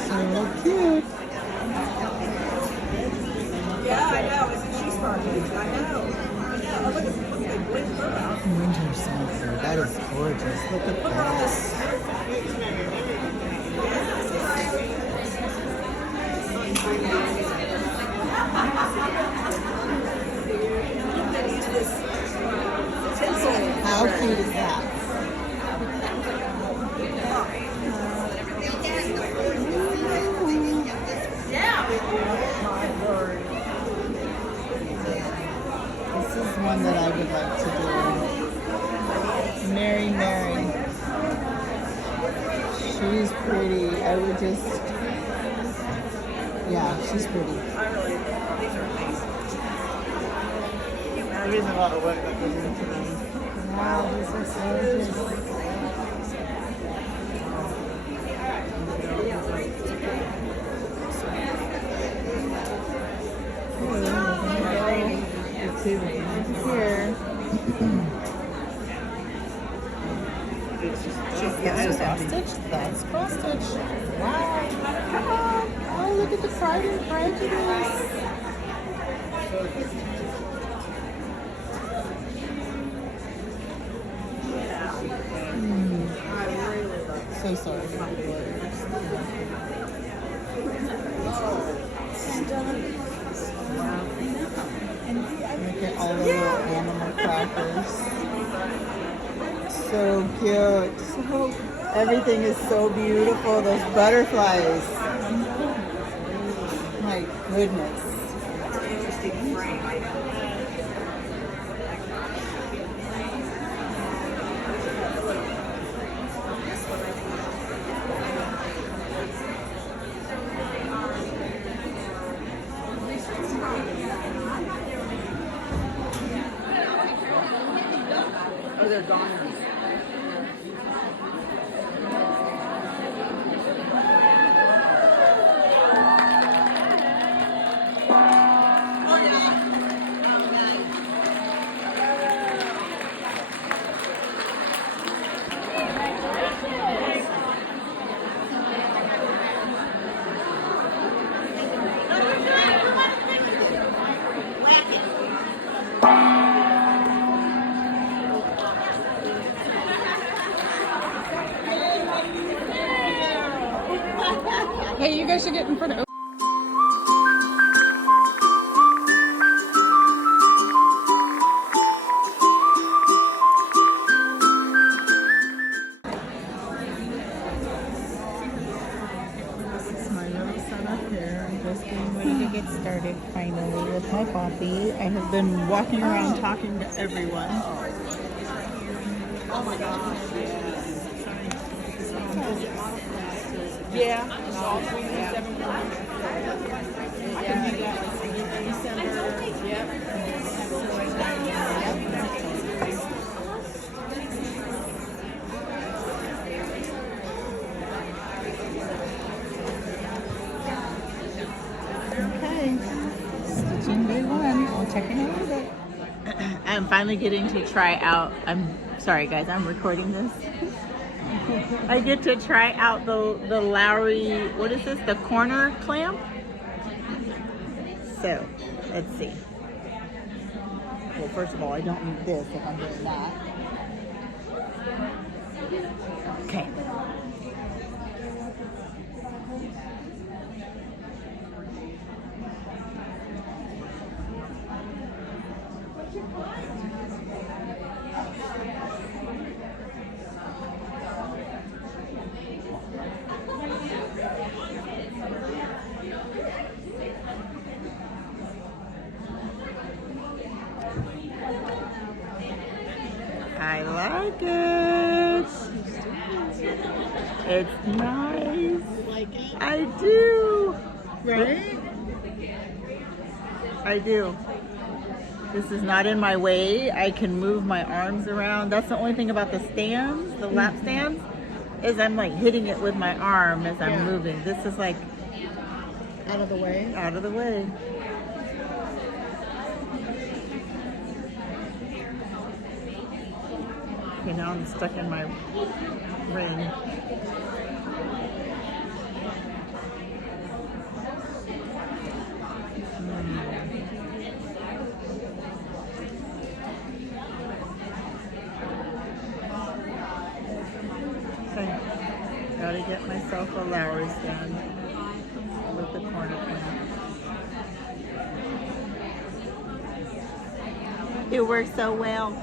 So cute. Yeah, I know. Isn't she sparkly? I know. Look at the blue fur out. Winter sunset. That is gorgeous. Look at that. How cute is that? This is one that I would like to do. Mary Mary. She's pretty. I would just, yeah, she's pretty. There's a lot of work that goes into them. Wow, these are so gorgeous. Here. That's cross stitch. That's cross stitch. Wow. Come on. Oh, look at the Pride and Prejudice. So sorry for the blurs. Look at all the little animal crackers. So cute. So, everything is so beautiful. Those butterflies. My goodness. Oh, they're goners. Hey, you guys should get in front of. This is my little setup here. I'm just getting ready to get started finally with my coffee. I have been walking around talking to everyone. Oh my gosh. Yeah. It's all 3-7 months. I can do that like December. Yep. Okay. Stitching day one. I'll check in a little bit. I'm finally getting to try out. I'm sorry guys, I'm recording this. I get to try out the Lowry, what is this? The corner clamp? So, let's see. Well, first of all, I don't need this if I'm doing that. Okay. I like it. It's nice. You like it? I do. Right? I do. This is not in my way. I can move my arms around. That's the only thing about the stands, the lap stands, is I'm like hitting it with my arm as I'm moving. This is like Out of the way. out of the way. Okay, now I'm stuck in my ring. Okay, gotta get myself a Lowry stand with the corner pin. It works so well.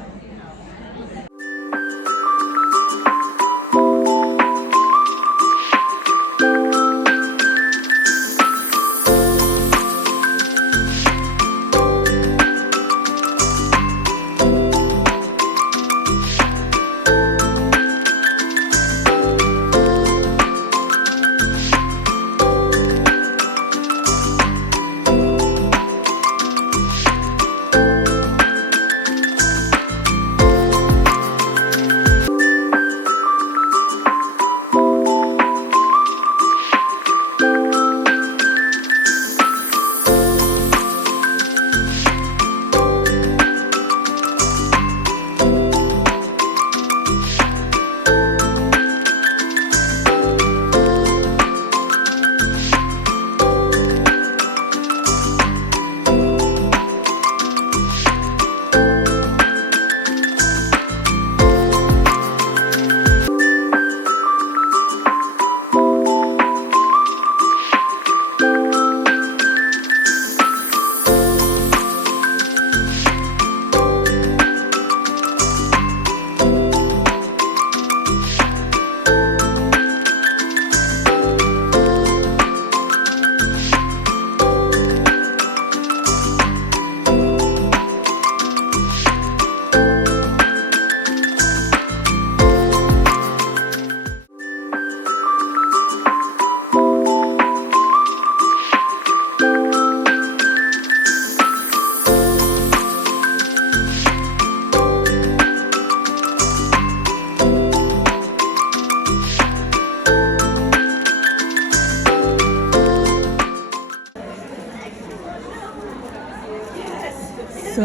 So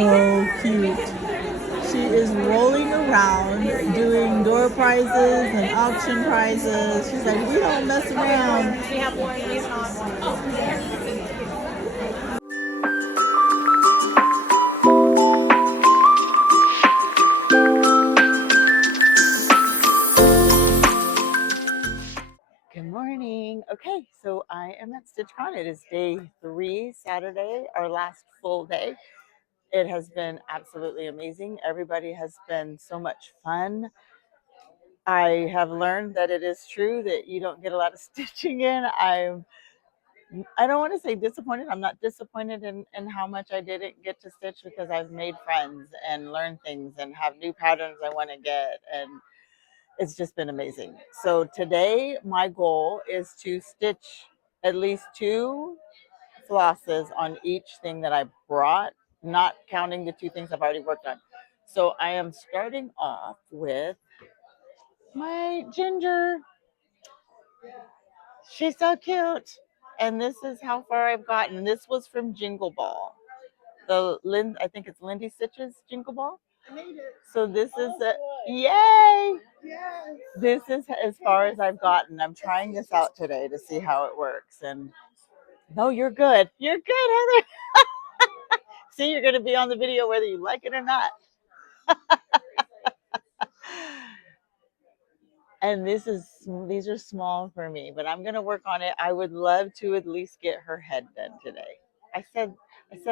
cute. She is rolling around doing door prizes and auction prizes. She's like, we don't mess around. We have one even on Good morning. Okay, so I am at Stitch Con. It is day 3, Saturday, our last full day. It has been absolutely amazing. Everybody has been so much fun. I have learned that it is true that you don't get a lot of stitching in. I don't want to say disappointed. I'm not disappointed in how much I didn't get to stitch because I've made friends and learned things and have new patterns I want to get, and it's just been amazing. So today my goal is to stitch at least 2 flosses on each thing that I brought, not counting the 2 things I've already worked on. So I am starting off with my Ginger. She's so cute. And this is how far I've gotten. This was from Jingle Ball. I think it's Lindy Stitch's Jingle Ball. I made it. So this is boy. yay! Yes. This is as far as I've gotten. I'm trying this out today to see how it works. And no, you're good. You're good, Heather. See, you're going to be on the video whether you like it or not. And these are small for me, but I'm going to work on it. I would love to at least get her head done today. I said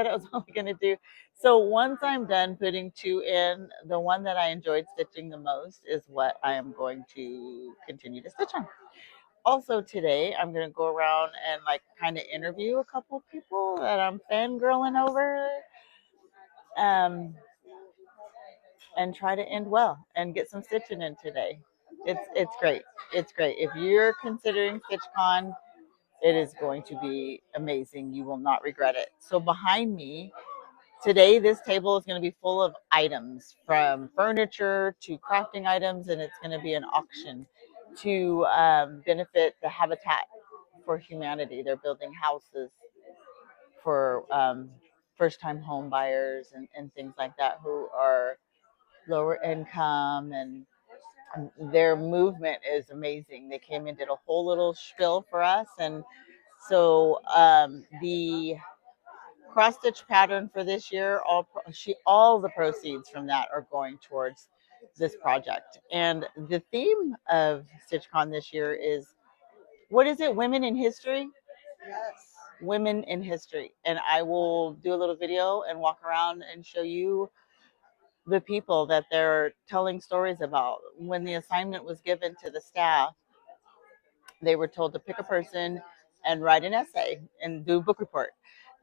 I was only going to do. So once I'm done putting 2 in, the one that I enjoyed stitching the most is what I am going to continue to stitch on. Also today, I'm going to go around and like kind of interview a couple of people that I'm fangirling over, and try to end well and get some stitching in today. It's great. It's great. If you're considering StitchCon, it is going to be amazing. You will not regret it. So behind me today, this table is going to be full of items from furniture to crafting items, and it's going to be an auction to benefit the Habitat for Humanity. They're building houses for first-time home buyers and things like that who are lower income, and their movement is amazing. They came and did a whole little spiel for us, and so the cross stitch pattern for this year, all the proceeds from that are going towards this project. And the theme of StitchCon this year is, what is it? Women in history. Yes. Women in history. And I will do a little video and walk around and show you the people that they're telling stories about. When the assignment was given to the staff, they were told to pick a person and write an essay and do a book report.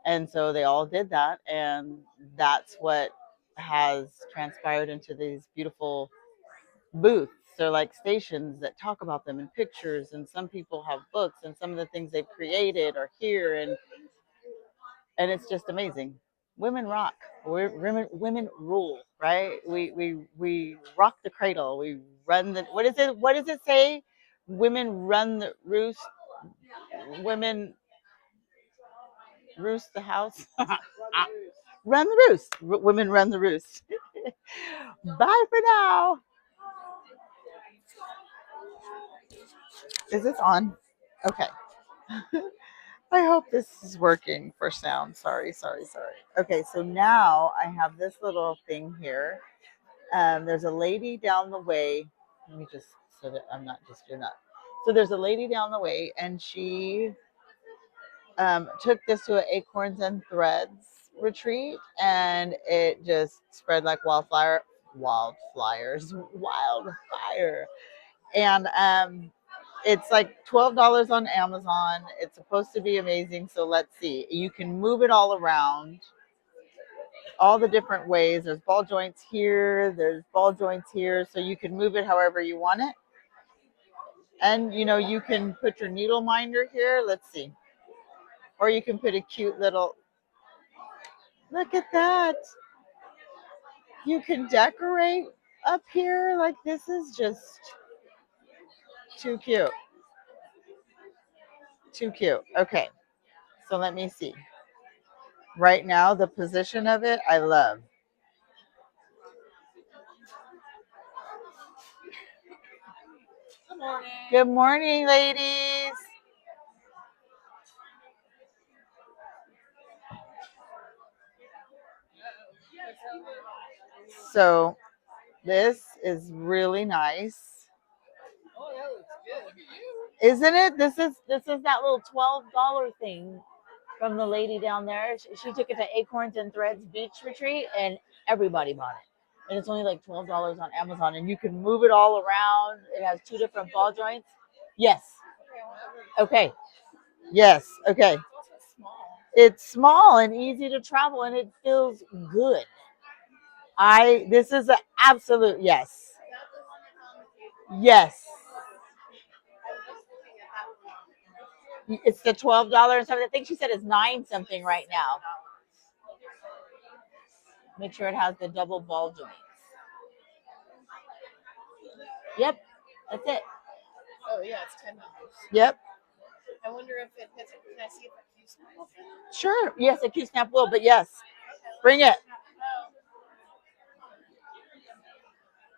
And so they all did that. And that's what has transpired into these beautiful booths. They're like stations that talk about them in pictures. And some people have books, and some of the things they've created are here. And it's just amazing. Women rock. Women rule, right? We rock the cradle. We run the, what does it say? Women run the roost. Women roost the house. Run the roost. Women run the roost. Bye for now. Is this on? Okay. I hope this is working for sound. Sorry. Okay, so now I have this little thing here. There's a lady down the way. Let me just, so that I'm not just doing that. So there's a lady down the way, and she took this to an Acorns and Threads retreat, and it just spread like wildfire. And it's like $12 on Amazon. It's supposed to be amazing. So let's see. You can move it all around, all the different ways. There's ball joints here. There's ball joints here. So you can move it however you want it. And you can put your needle minder here. Let's see. Or you can put a cute little, look at that. You can decorate up here. Like, this is just too cute. Too cute. Okay. So let me see. Right now, the position of it, I love. Good morning. Good morning, ladies. So this is really nice. Oh, that looks good. Look at you. Isn't it? This is that little $12 thing from the lady down there. She took it to Acorns and Threads Beach Retreat, and everybody bought it. And it's only like $12 on Amazon, and you can move it all around. It has 2 different ball joints. Yes. Okay. Yes. Okay. It's small. It's small and easy to travel, and it feels good. This is an absolute yes. Yes. It's the $12 something. I think she said it's 9 something right now. Make sure it has the double ball joints. Yep, that's it. Oh yeah, it's $10. Yep. I wonder if it hits. Can I see if it keeps snap? Sure. Yes, a Q-snap will, but yes, bring it.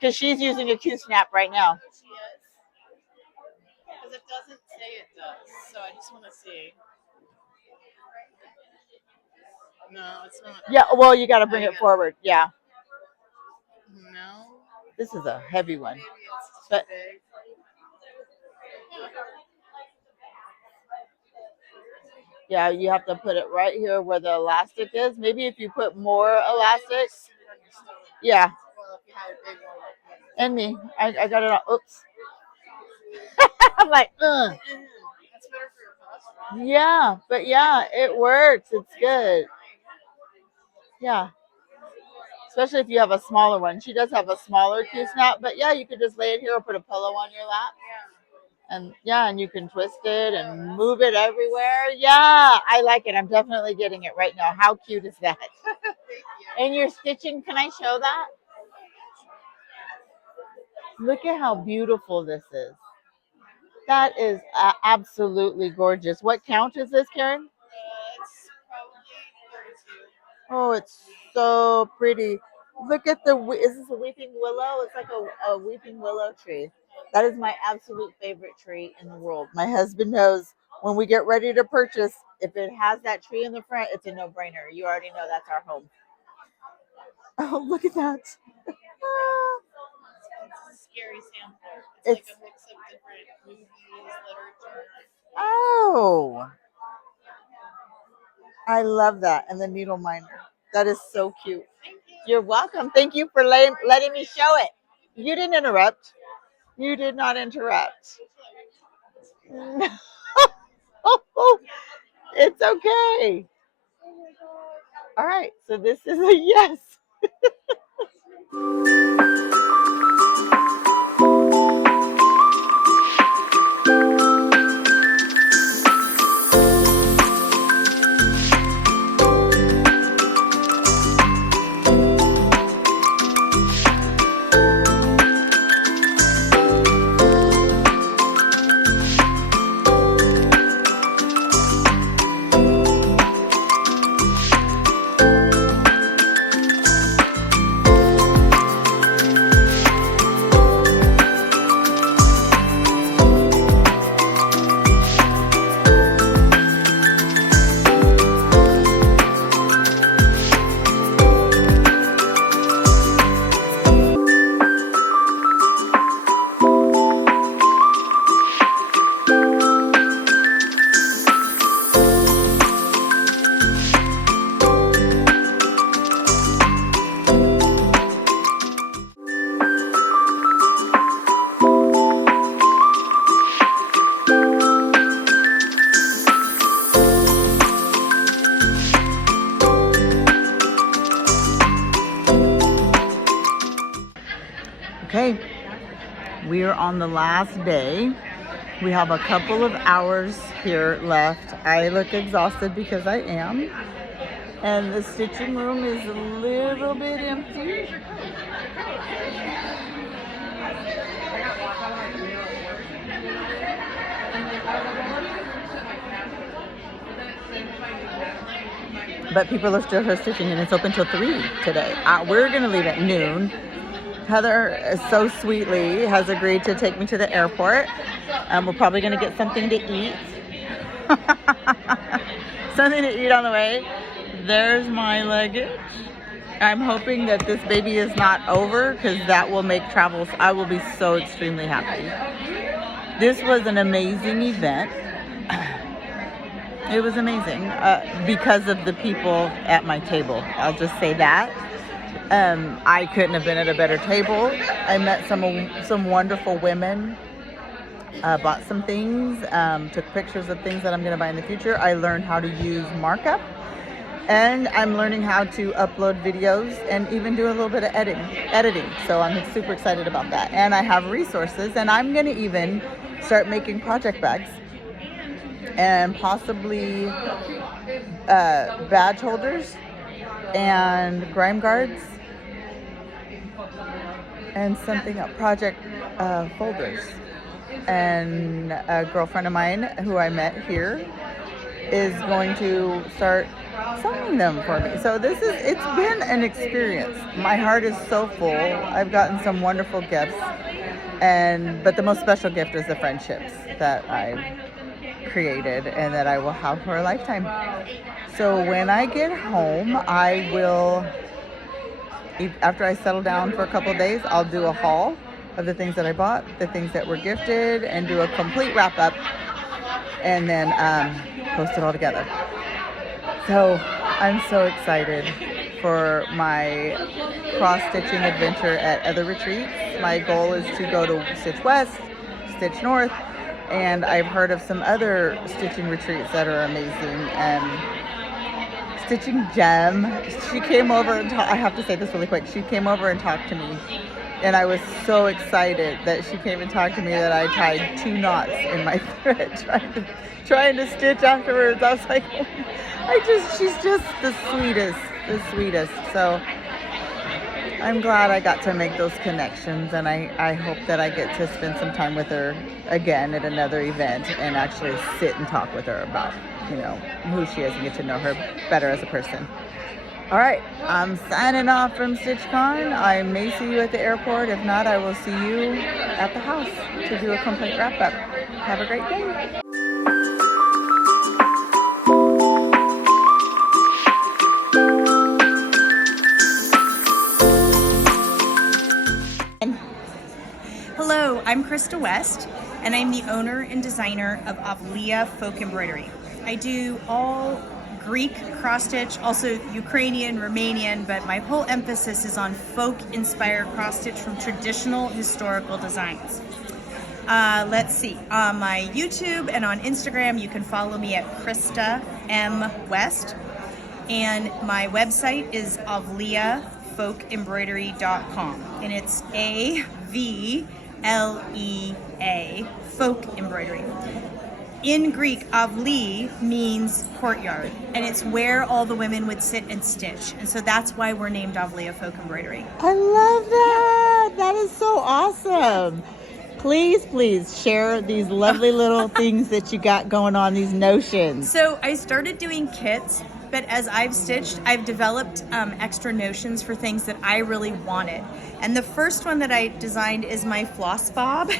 Because she's using a Q-snap right now. She is. Because it doesn't say it does, so I just want to see. No, it's not. Yeah, well, you got to bring it forward. Yeah. No. This is a heavy one. Maybe it's too But big. yeah, you have to put it right here where the elastic is. Maybe if you put more elastic. Yeah. Well, if you had a big one like this. And me. I got it on. Oops. I'm like, ugh. That's better for your posture. Yeah, but yeah, it works. It's good. Yeah. especially if you have a smaller one. She does have a smaller Q snap, but yeah, you could just lay it here or put a pillow on your lap. And yeah, and you can twist it and move it everywhere. Yeah, I like it. I'm definitely getting it right now. How cute is that? And you're stitching, can I show that? Look at how beautiful this is. That is absolutely gorgeous. What count is this, Karen? It's probably 32. Oh, it's so pretty. Look at is this a weeping willow? It's like a weeping willow tree. That is my absolute favorite tree in the world. My husband knows when we get ready to purchase, if it has that tree in the front, it's a no-brainer. You already know that's our home. Oh, look at that. It's a scary sampler. It's like a mix of different movies, literature. Oh, I love that. And the needle miner. That is so cute. You're welcome. Thank you for letting me show it. You didn't interrupt. You did not interrupt. It's okay. All right. So this is a yes. Okay, we are on the last day. We have a couple of hours here left. I look exhausted because I am. And the stitching room is a little bit empty. But people are still here stitching, and it's open till 3 today. We're gonna leave at noon. Heather so sweetly has agreed to take me to the airport. We're probably gonna get something to eat. Something to eat on the way. There's my luggage. I'm hoping that this baby is not over, because that will make travels. I will be so extremely happy. This was an amazing event. It was amazing because of the people at my table. I'll just say that. I couldn't have been at a better table. I met some wonderful women. Bought some things. Took pictures of things that I'm going to buy in the future. I learned how to use markup. And I'm learning how to upload videos and even do a little bit of editing. So I'm super excited about that. And I have resources, and I'm going to even start making project bags and possibly badge holders and grime guards and something else, project folders. And a girlfriend of mine who I met here is going to start selling them for me. So it's been an experience. My heart is so full. I've gotten some wonderful gifts, but the most special gift is the friendships that I've created and that I will have for a lifetime. So when I get home, I will, after I settle down for a couple of days, I'll do a haul of the things that I bought, the things that were gifted, and do a complete wrap up, and then post it all together. So I'm so excited for my cross-stitching adventure at other retreats. My goal is to go to Stitch West, Stitch North, and I've heard of some other stitching retreats that are amazing. stitching gem. She came over and I have to say this really quick. She came over and talked to me, and I was so excited that she came and talked to me that I tied 2 knots in my thread trying to stitch afterwards. I was like, she's just the sweetest. So I'm glad I got to make those connections, and I hope that I get to spend some time with her again at another event and actually sit and talk with her about, you know, who she is and get to know her better as a person. All right, I'm signing off from Stitch Con. I may see you at the airport. If not, I will see you at the house to do a complete wrap up. Have a great day. Hello, I'm Krista West, and I'm the owner and designer of Avlia Folk Embroidery. I do all Greek cross-stitch, also Ukrainian, Romanian, but my whole emphasis is on folk-inspired cross-stitch from traditional historical designs. Let's see, on my YouTube and on Instagram, you can follow me at Krista M. West, and my website is avliafolkembroidery.com, and it's AVLEA, folk embroidery. In Greek, avli means courtyard, and it's where all the women would sit and stitch. And so that's why we're named Avlia Folk Embroidery. I love that. That is so awesome. Please share these lovely little things that you got going on, these notions. So I started doing kits, but as I've stitched, I've developed extra notions for things that I really wanted. And the first one that I designed is my floss fob.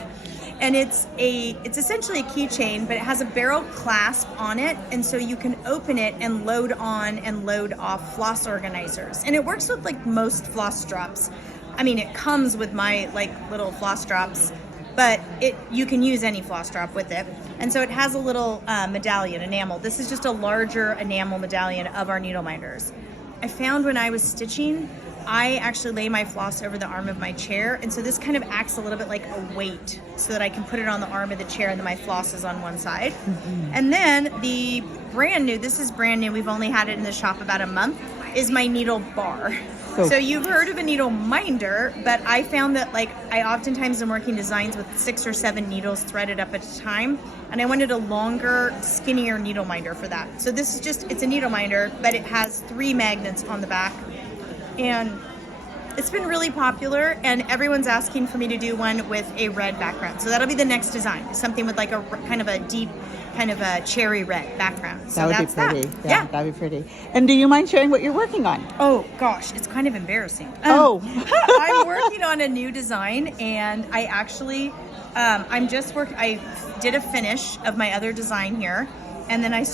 And it's essentially a keychain, but it has a barrel clasp on it, and so you can open it and load on and load off floss organizers. And it works with like most floss drops. I mean, it comes with my like little floss drops, but you can use any floss drop with it. And so it has a little medallion, enamel. This is just a larger enamel medallion of our needle minders. I found when I was stitching, I actually lay my floss over the arm of my chair, and so this kind of acts a little bit like a weight so that I can put it on the arm of the chair and then my floss is on one side. Mm-hmm. And then the brand new, this is brand new, we've only had it in the shop about a month, is my needle bar. So you've heard of a needle minder, but I found that like I oftentimes am working designs with 6 or 7 needles threaded up at a time, and I wanted a longer, skinnier needle minder for that. So this is just, it's a needle minder, but it has 3 magnets on the back. And it's been really popular, and everyone's asking for me to do one with a red background. So that'll be the next design, something with like a kind of a deep, kind of a cherry red background. So that would that's be pretty. That. Yeah, that'd be pretty. And do you mind sharing what you're working on? Oh gosh, it's kind of embarrassing. I'm working on a new design, and I actually, I did a finish of my other design here. And then I'm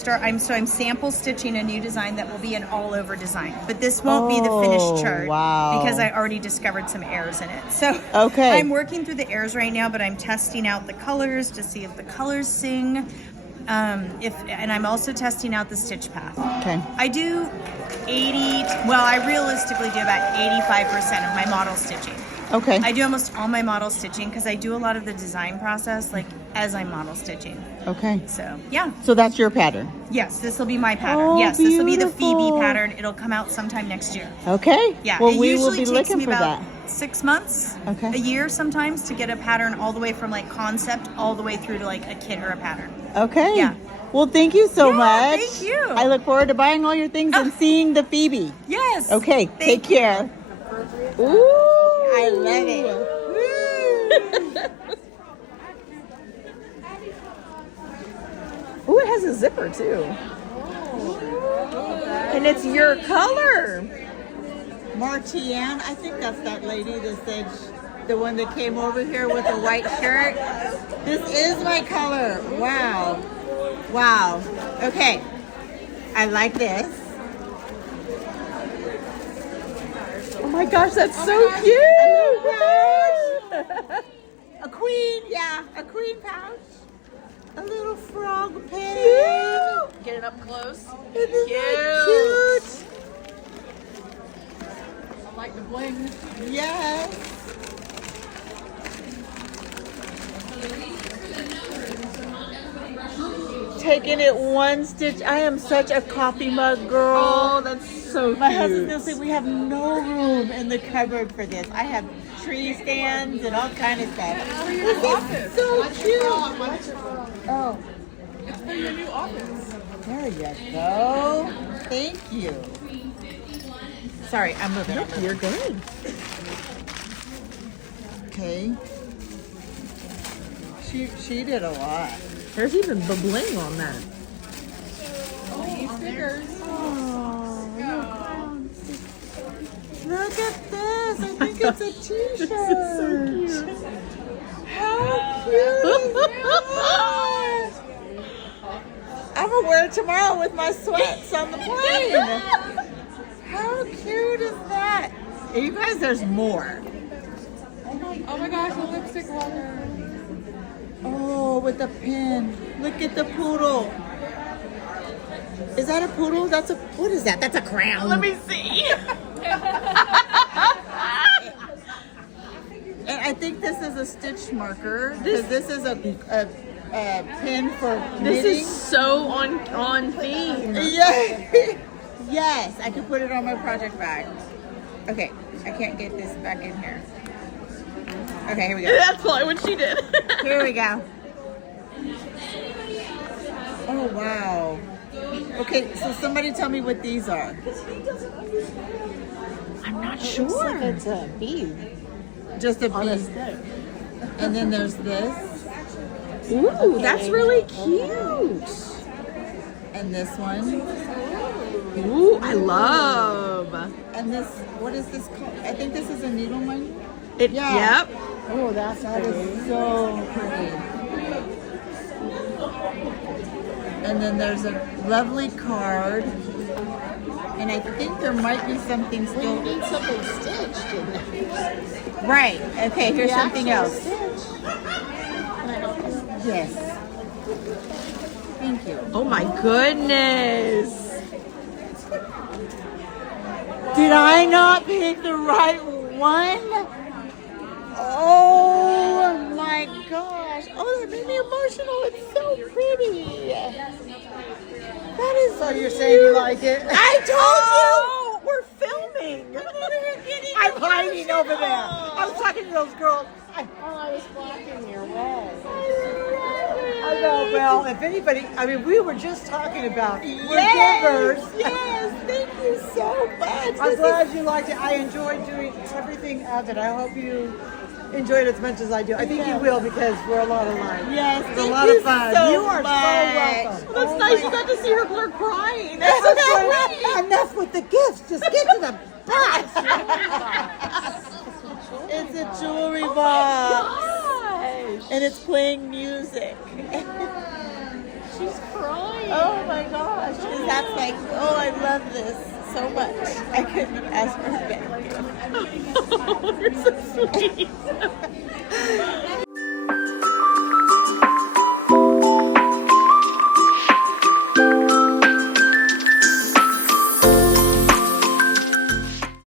sample stitching a new design that will be an all over design, but this won't be the finished chart because I already discovered some errors in it. So I'm working through the errors right now, but I'm testing out the colors to see if the colors sing. And I'm also testing out the stitch path. Okay. I do I realistically do about 85% of my model stitching. Okay. I do almost all my model stitching because I do a lot of the design process like as I'm model stitching. Okay. So, yeah. So that's your pattern? Yes, this will be my pattern. Oh, yes, this will be the Phoebe pattern. It'll come out sometime next year. Okay. Yeah. Well, we will be looking for that. 6 months, a year sometimes to get a pattern all the way from like concept all the way through to like a kit or a pattern. Okay. Yeah. Well, thank you so much. Thank you. I look forward to buying all your things and seeing the Phoebe. Yes. Okay. Take care. Ooh. I love it. Ooh, it has a zipper too. And it's your color. Martienne, I think that's that lady that said, the one that came over here with a white shirt. This is my color. Wow. Wow. Okay. I like this. Oh my gosh, that's so cute! A queen, a queen pouch. A little frog pen. Cute! Get it up close. Isn't that cute? I like the bling. Yes. taking it one stitch. I am such a coffee mug girl. Oh, that's so cute. My husband's gonna say we have no room in the cupboard for this. I have tree stands and all kind of stuff. For your new office. So cute. Oh, It's for your new office. there you go. Thank you. Sorry, I'm moving. You're good. Okay. She did a lot. There's even the bling on that. Stickers. Oh, look at this. I think it's a t-shirt. How cute. I'm gonna wear it tomorrow with my sweats on the plane. How cute is that? Hey, you guys, there's more. Oh my gosh, a lipstick holder. Oh, with the pin. Look at the poodle. Is that a poodle? That's a, what is that? That's a crown. Let me see. And I think this is a stitch marker. This is a pin for This knitting. is so on theme. Yeah. Yes, I can put it on my project bag. Okay, I can't get this back in here. Okay, here we go. That's probably what she did. Here we go. Oh, wow. Okay, so somebody tell me what these are. I'm not Looks sure. like it's a bead. Just a bead. And then there's this. Ooh, that's really cute. And this one. Ooh, I love. And this, what is this called? I think this is a needle minder. It. Yeah. Yep. Oh, that is so pretty. And then there's a lovely card. And I think there might be something still. need something stitched in there. Right. Okay, here's The something actual else. stitch. Can I help you? Yes. Thank you. Oh my goodness. Did I not pick the right one? Oh my gosh. Oh, that made me emotional. It's so pretty. That is so you're saying you like it? I told you. Oh, we're filming. I'm hiding over there. I was talking to those girls. Oh, I was blocking your way. I know, well, if anybody, I mean, we were just talking about we're Yes, givers. yes, thank you so much. I'm This glad you liked it. I enjoyed doing everything of it. I hope you enjoyed it as much as I do. I think you will because we're a lot alike. Yes, It's thank a lot you of fun. so You are much. so welcome. That's Oh nice. my You got to see her Claire crying. Enough with the gifts. Just get to the It's a jewelry box. And it's playing music. She's crying. Oh my gosh. And that's like, oh, I love this so much. I couldn't ask for a better gift. You're so sweet.